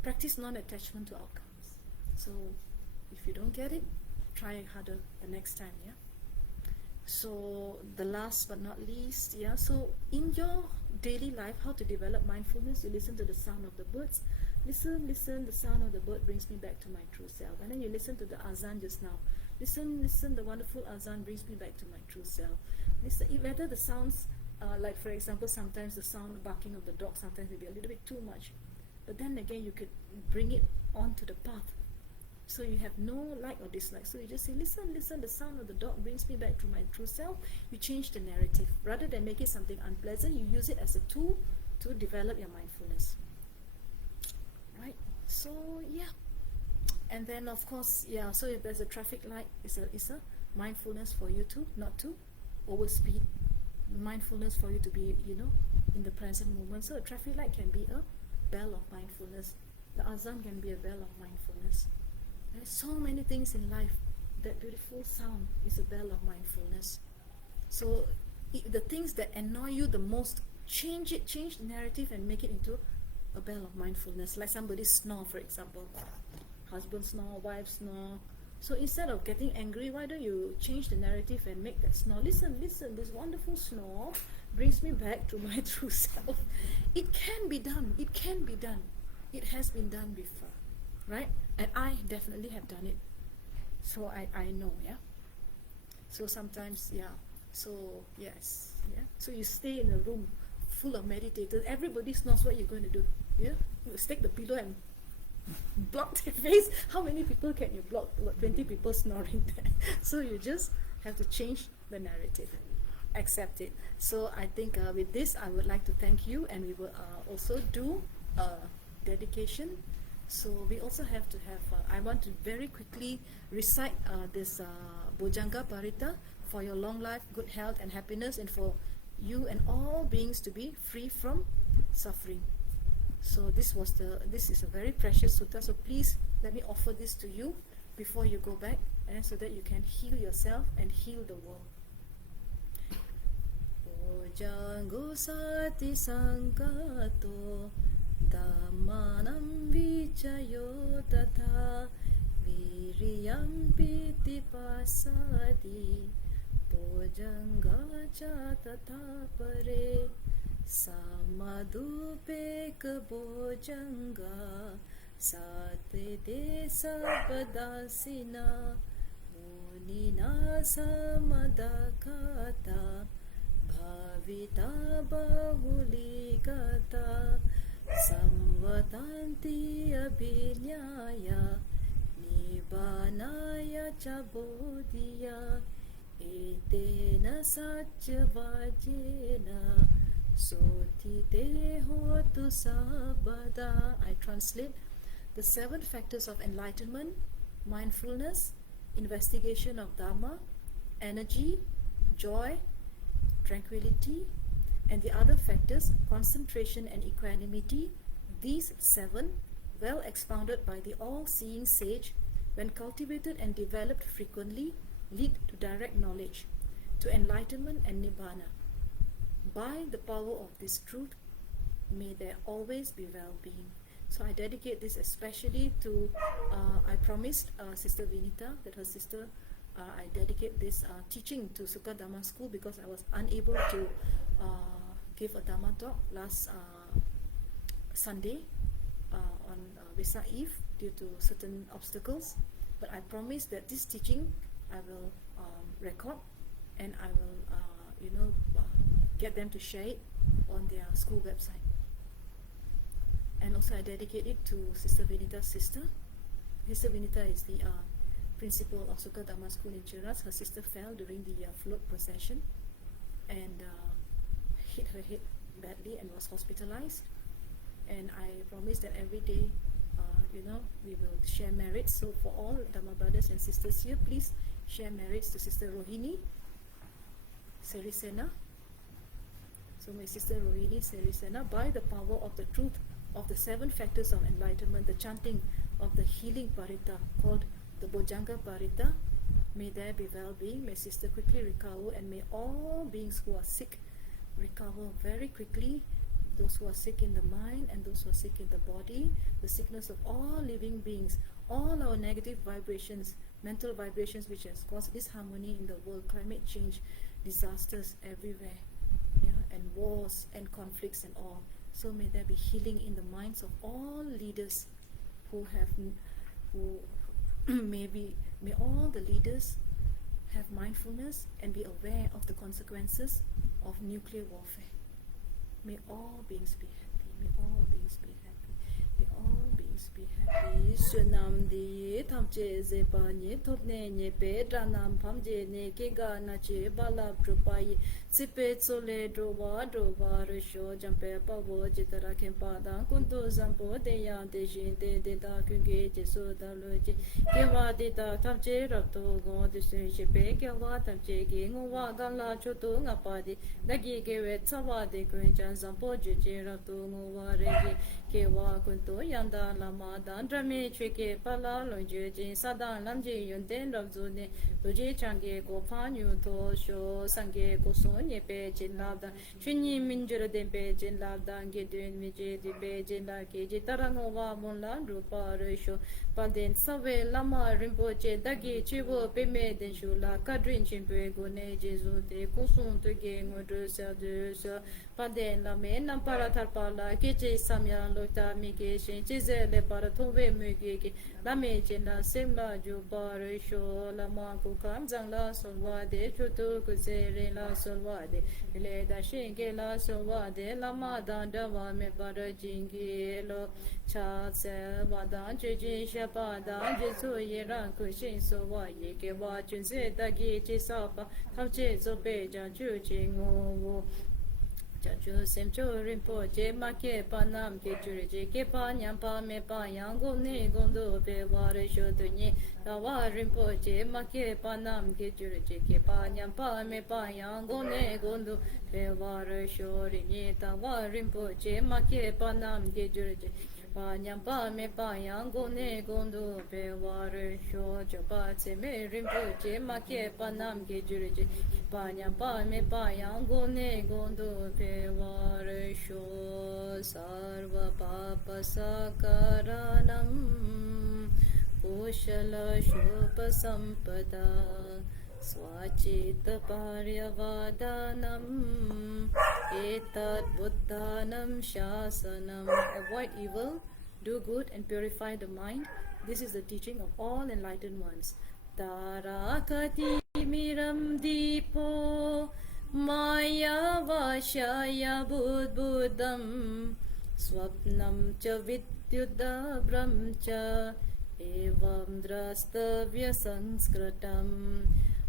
practice non-attachment to outcomes. So if you don't get it, try harder the next time. So the last but not least, so in your daily life, how to develop mindfulness? You listen to the sound of the birds, Listen, listen, the sound of the bird brings me back to my true self. And then you listen to the azan just now. Listen, listen, the wonderful azan brings me back to my true self. Listen, whether the sounds, like for example, sometimes the sound barking of the dog sometimes may be a little bit too much. But then again, you could bring it onto the path. So you have no like or dislike. So you just say, listen, listen, the sound of the dog brings me back to my true self. You change the narrative. Rather than make it something unpleasant, you use it as a tool to develop your mindfulness. Right? So yeah. And then of course, yeah, so if there's a traffic light, it's a mindfulness for you to not to overspeed. Mindfulness for you to be, in the present moment. So a traffic light can be a bell of mindfulness. The azan can be a bell of mindfulness. There's so many things in life. That beautiful sound is a bell of mindfulness. So the things that annoy you the most, change the narrative and make it into a bell of mindfulness. Like somebody snore, for example. Husband snore, wife snore. So instead of getting angry, why don't you change the narrative and make that snore? Listen, listen, this wonderful snore brings me back to my true self. It can be done. It can be done. It has been done before. Right? And I definitely have done it. So I know, yeah. So sometimes, yeah. So yes, yeah. So you stay in a room full of meditators. Everybody knows what you're going to do. Yeah. You stick the pillow and block their face. How many people can you block? 20 people snoring there. So you just have to change the narrative. Accept it. So I think with this, I would like to thank you, and we will also do dedication. So we also have to have, I want to very quickly recite this Bojjhanga Parita for your long life, good health and happiness, and for you and all beings to be free from suffering. So this is a very precious sutta. So please let me offer this to you before you go back, and so that you can heal yourself and heal the world. Bojjhango sati sankato Dhammanam vichayo tatha viriyam piti pasadi Bojjhanga cha tatha pare Samadupek bojjhanga Satvete sabadasina Munina samadakata Bhavita bahuligata Samvatanti abhinyaya Nibbanaya cha bodhiya Etena satyavajena Sotite hotu sabada. I translate: the 7 factors of enlightenment: mindfulness, investigation of Dharma, energy, joy, tranquility, and the other factors, concentration and equanimity. These 7, well expounded by the all-seeing sage, when cultivated and developed frequently, lead to direct knowledge, to enlightenment and nibbana. By the power of this truth, may there always be well-being. So I dedicate this especially to, I promised Sister Vinita that her sister, I dedicate this teaching to Sukha Dhamma School, because I was unable to give a Dhamma talk last Sunday on Vesak Eve due to certain obstacles. But I promise that this teaching I will record, and I will get them to share it on their school website. And also I dedicate it to Sister Vinita's sister. Sister Vinita is the principal of Sukha Dhamma School in Cheras. Her sister fell during the float procession and hit her head badly and was hospitalized. And I promise that every day, we will share merits. So for all Dhamma brothers and sisters here, please share merits to Sister Rohini Serisena. So my sister Rohini Serisena, by the power of the truth of the 7 factors of enlightenment, the chanting of the healing parita called the Bojjhanga Parita, may there be well-being, may sister quickly recover, and may all beings who are sick recover very quickly, those who are sick in the mind and those who are sick in the body, the sickness of all living beings, all our negative vibrations, mental vibrations which has caused disharmony in the world, climate change, disasters everywhere, and wars and conflicts and all. So may there be healing in the minds of all leaders who may all the leaders have mindfulness and be aware of the consequences of nuclear warfare. May all beings be happy. May all beings be happy. May all beings be happy. Sunam di thamche zepa ni thopne ni pe dranam phamje ne kinga na che bala prupai sipe sole drova risho jampe pavo jitara kempa da kunto zampo de ya de jin de da kunge je so da lo je kewa de da thamche rapto go de sun she pe kewa thamche ge ngwa ga la choto nga pa di dagi ke we tsawa de kun chan zampo je rapto ngwa re je kewa kunto yanda lama dan drame cheke pala lonje jin sadan lamje yonten rabzo ne loje change ko phanyu to sho sange ko sonye pe jin labda chunyi minjur de pe jin labda nge den mi je di pe jin la ke je tarano wa mon la rupa re sho panden sawe lama rimpo che dagi chiwo pe me den shu la kadrin chin pe go ne jesu te ko son to ge ngod sa de sa panden la me nam para thar pala ke je samya lokta mi ke shin che ze le para thobe me ge ke la me chen la sem la ju par sho la ma ku kam jang la so wa de chu tu ku ze re la so wa de le da shin ke la so wa de la ma dan da wa me para jing ge lo cha se wa dan che jin sha pa dan je so ye ran ku shin so wa ye ke wa chun se da ge che sa pa tham che zo pe ja chu chi ngo wo Chanchu semcho rimpo je ma ke pa nam ke churi je ke pa nyam pa me pa yang go ne gong do pe wa re sho tu ni ta wa rimpo je ma ke pa nam ke churi je ke pa nyam pa me pa yang go ne gong do pe wa re sho ri ni ta wa rimpo je ma ke pa nam ke churi je pa nyam pa me pa yang go ne gong do pe wa re sho jo pa che me rimpo je ma ke pa nam ke churi je pa nyam pa me pa yang go ne gong do pe wa re sho sarva papa sakaranam kushala shubha sampada swachita paryavadanam etat buddhanam shasanam. Avoid evil, do good and purify the mind. This is the teaching of all enlightened ones. Tarakati miram dipo maya vashaya buddham swapnam cha vidyudabram cha evam drastavya sanskritam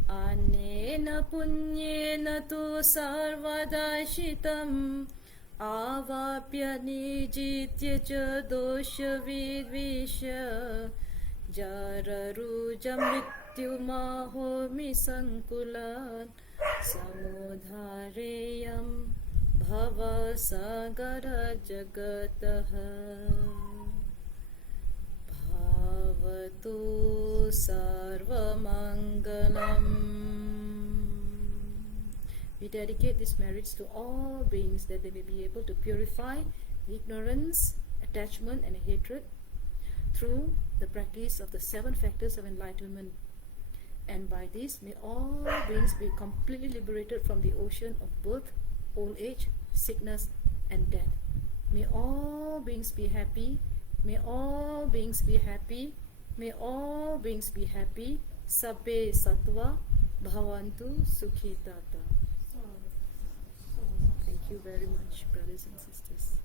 anena punyena tu sarvadashitam avapya nijitya cha dosha vidvisha jararujam mrityumahomi sankulat samudhareyam bhavasagara jagataha bhavatu sarvamangalam. We dedicate these merits to all beings that they may be able to purify ignorance, attachment and hatred through the practice of the 7 factors of enlightenment. And by this, may all beings be completely liberated from the ocean of birth, old age, sickness, and death. May all beings be happy. May all beings be happy. May all beings be happy. Sabbe sattva bhavantu sukhitata. Thank you very much, brothers and sisters.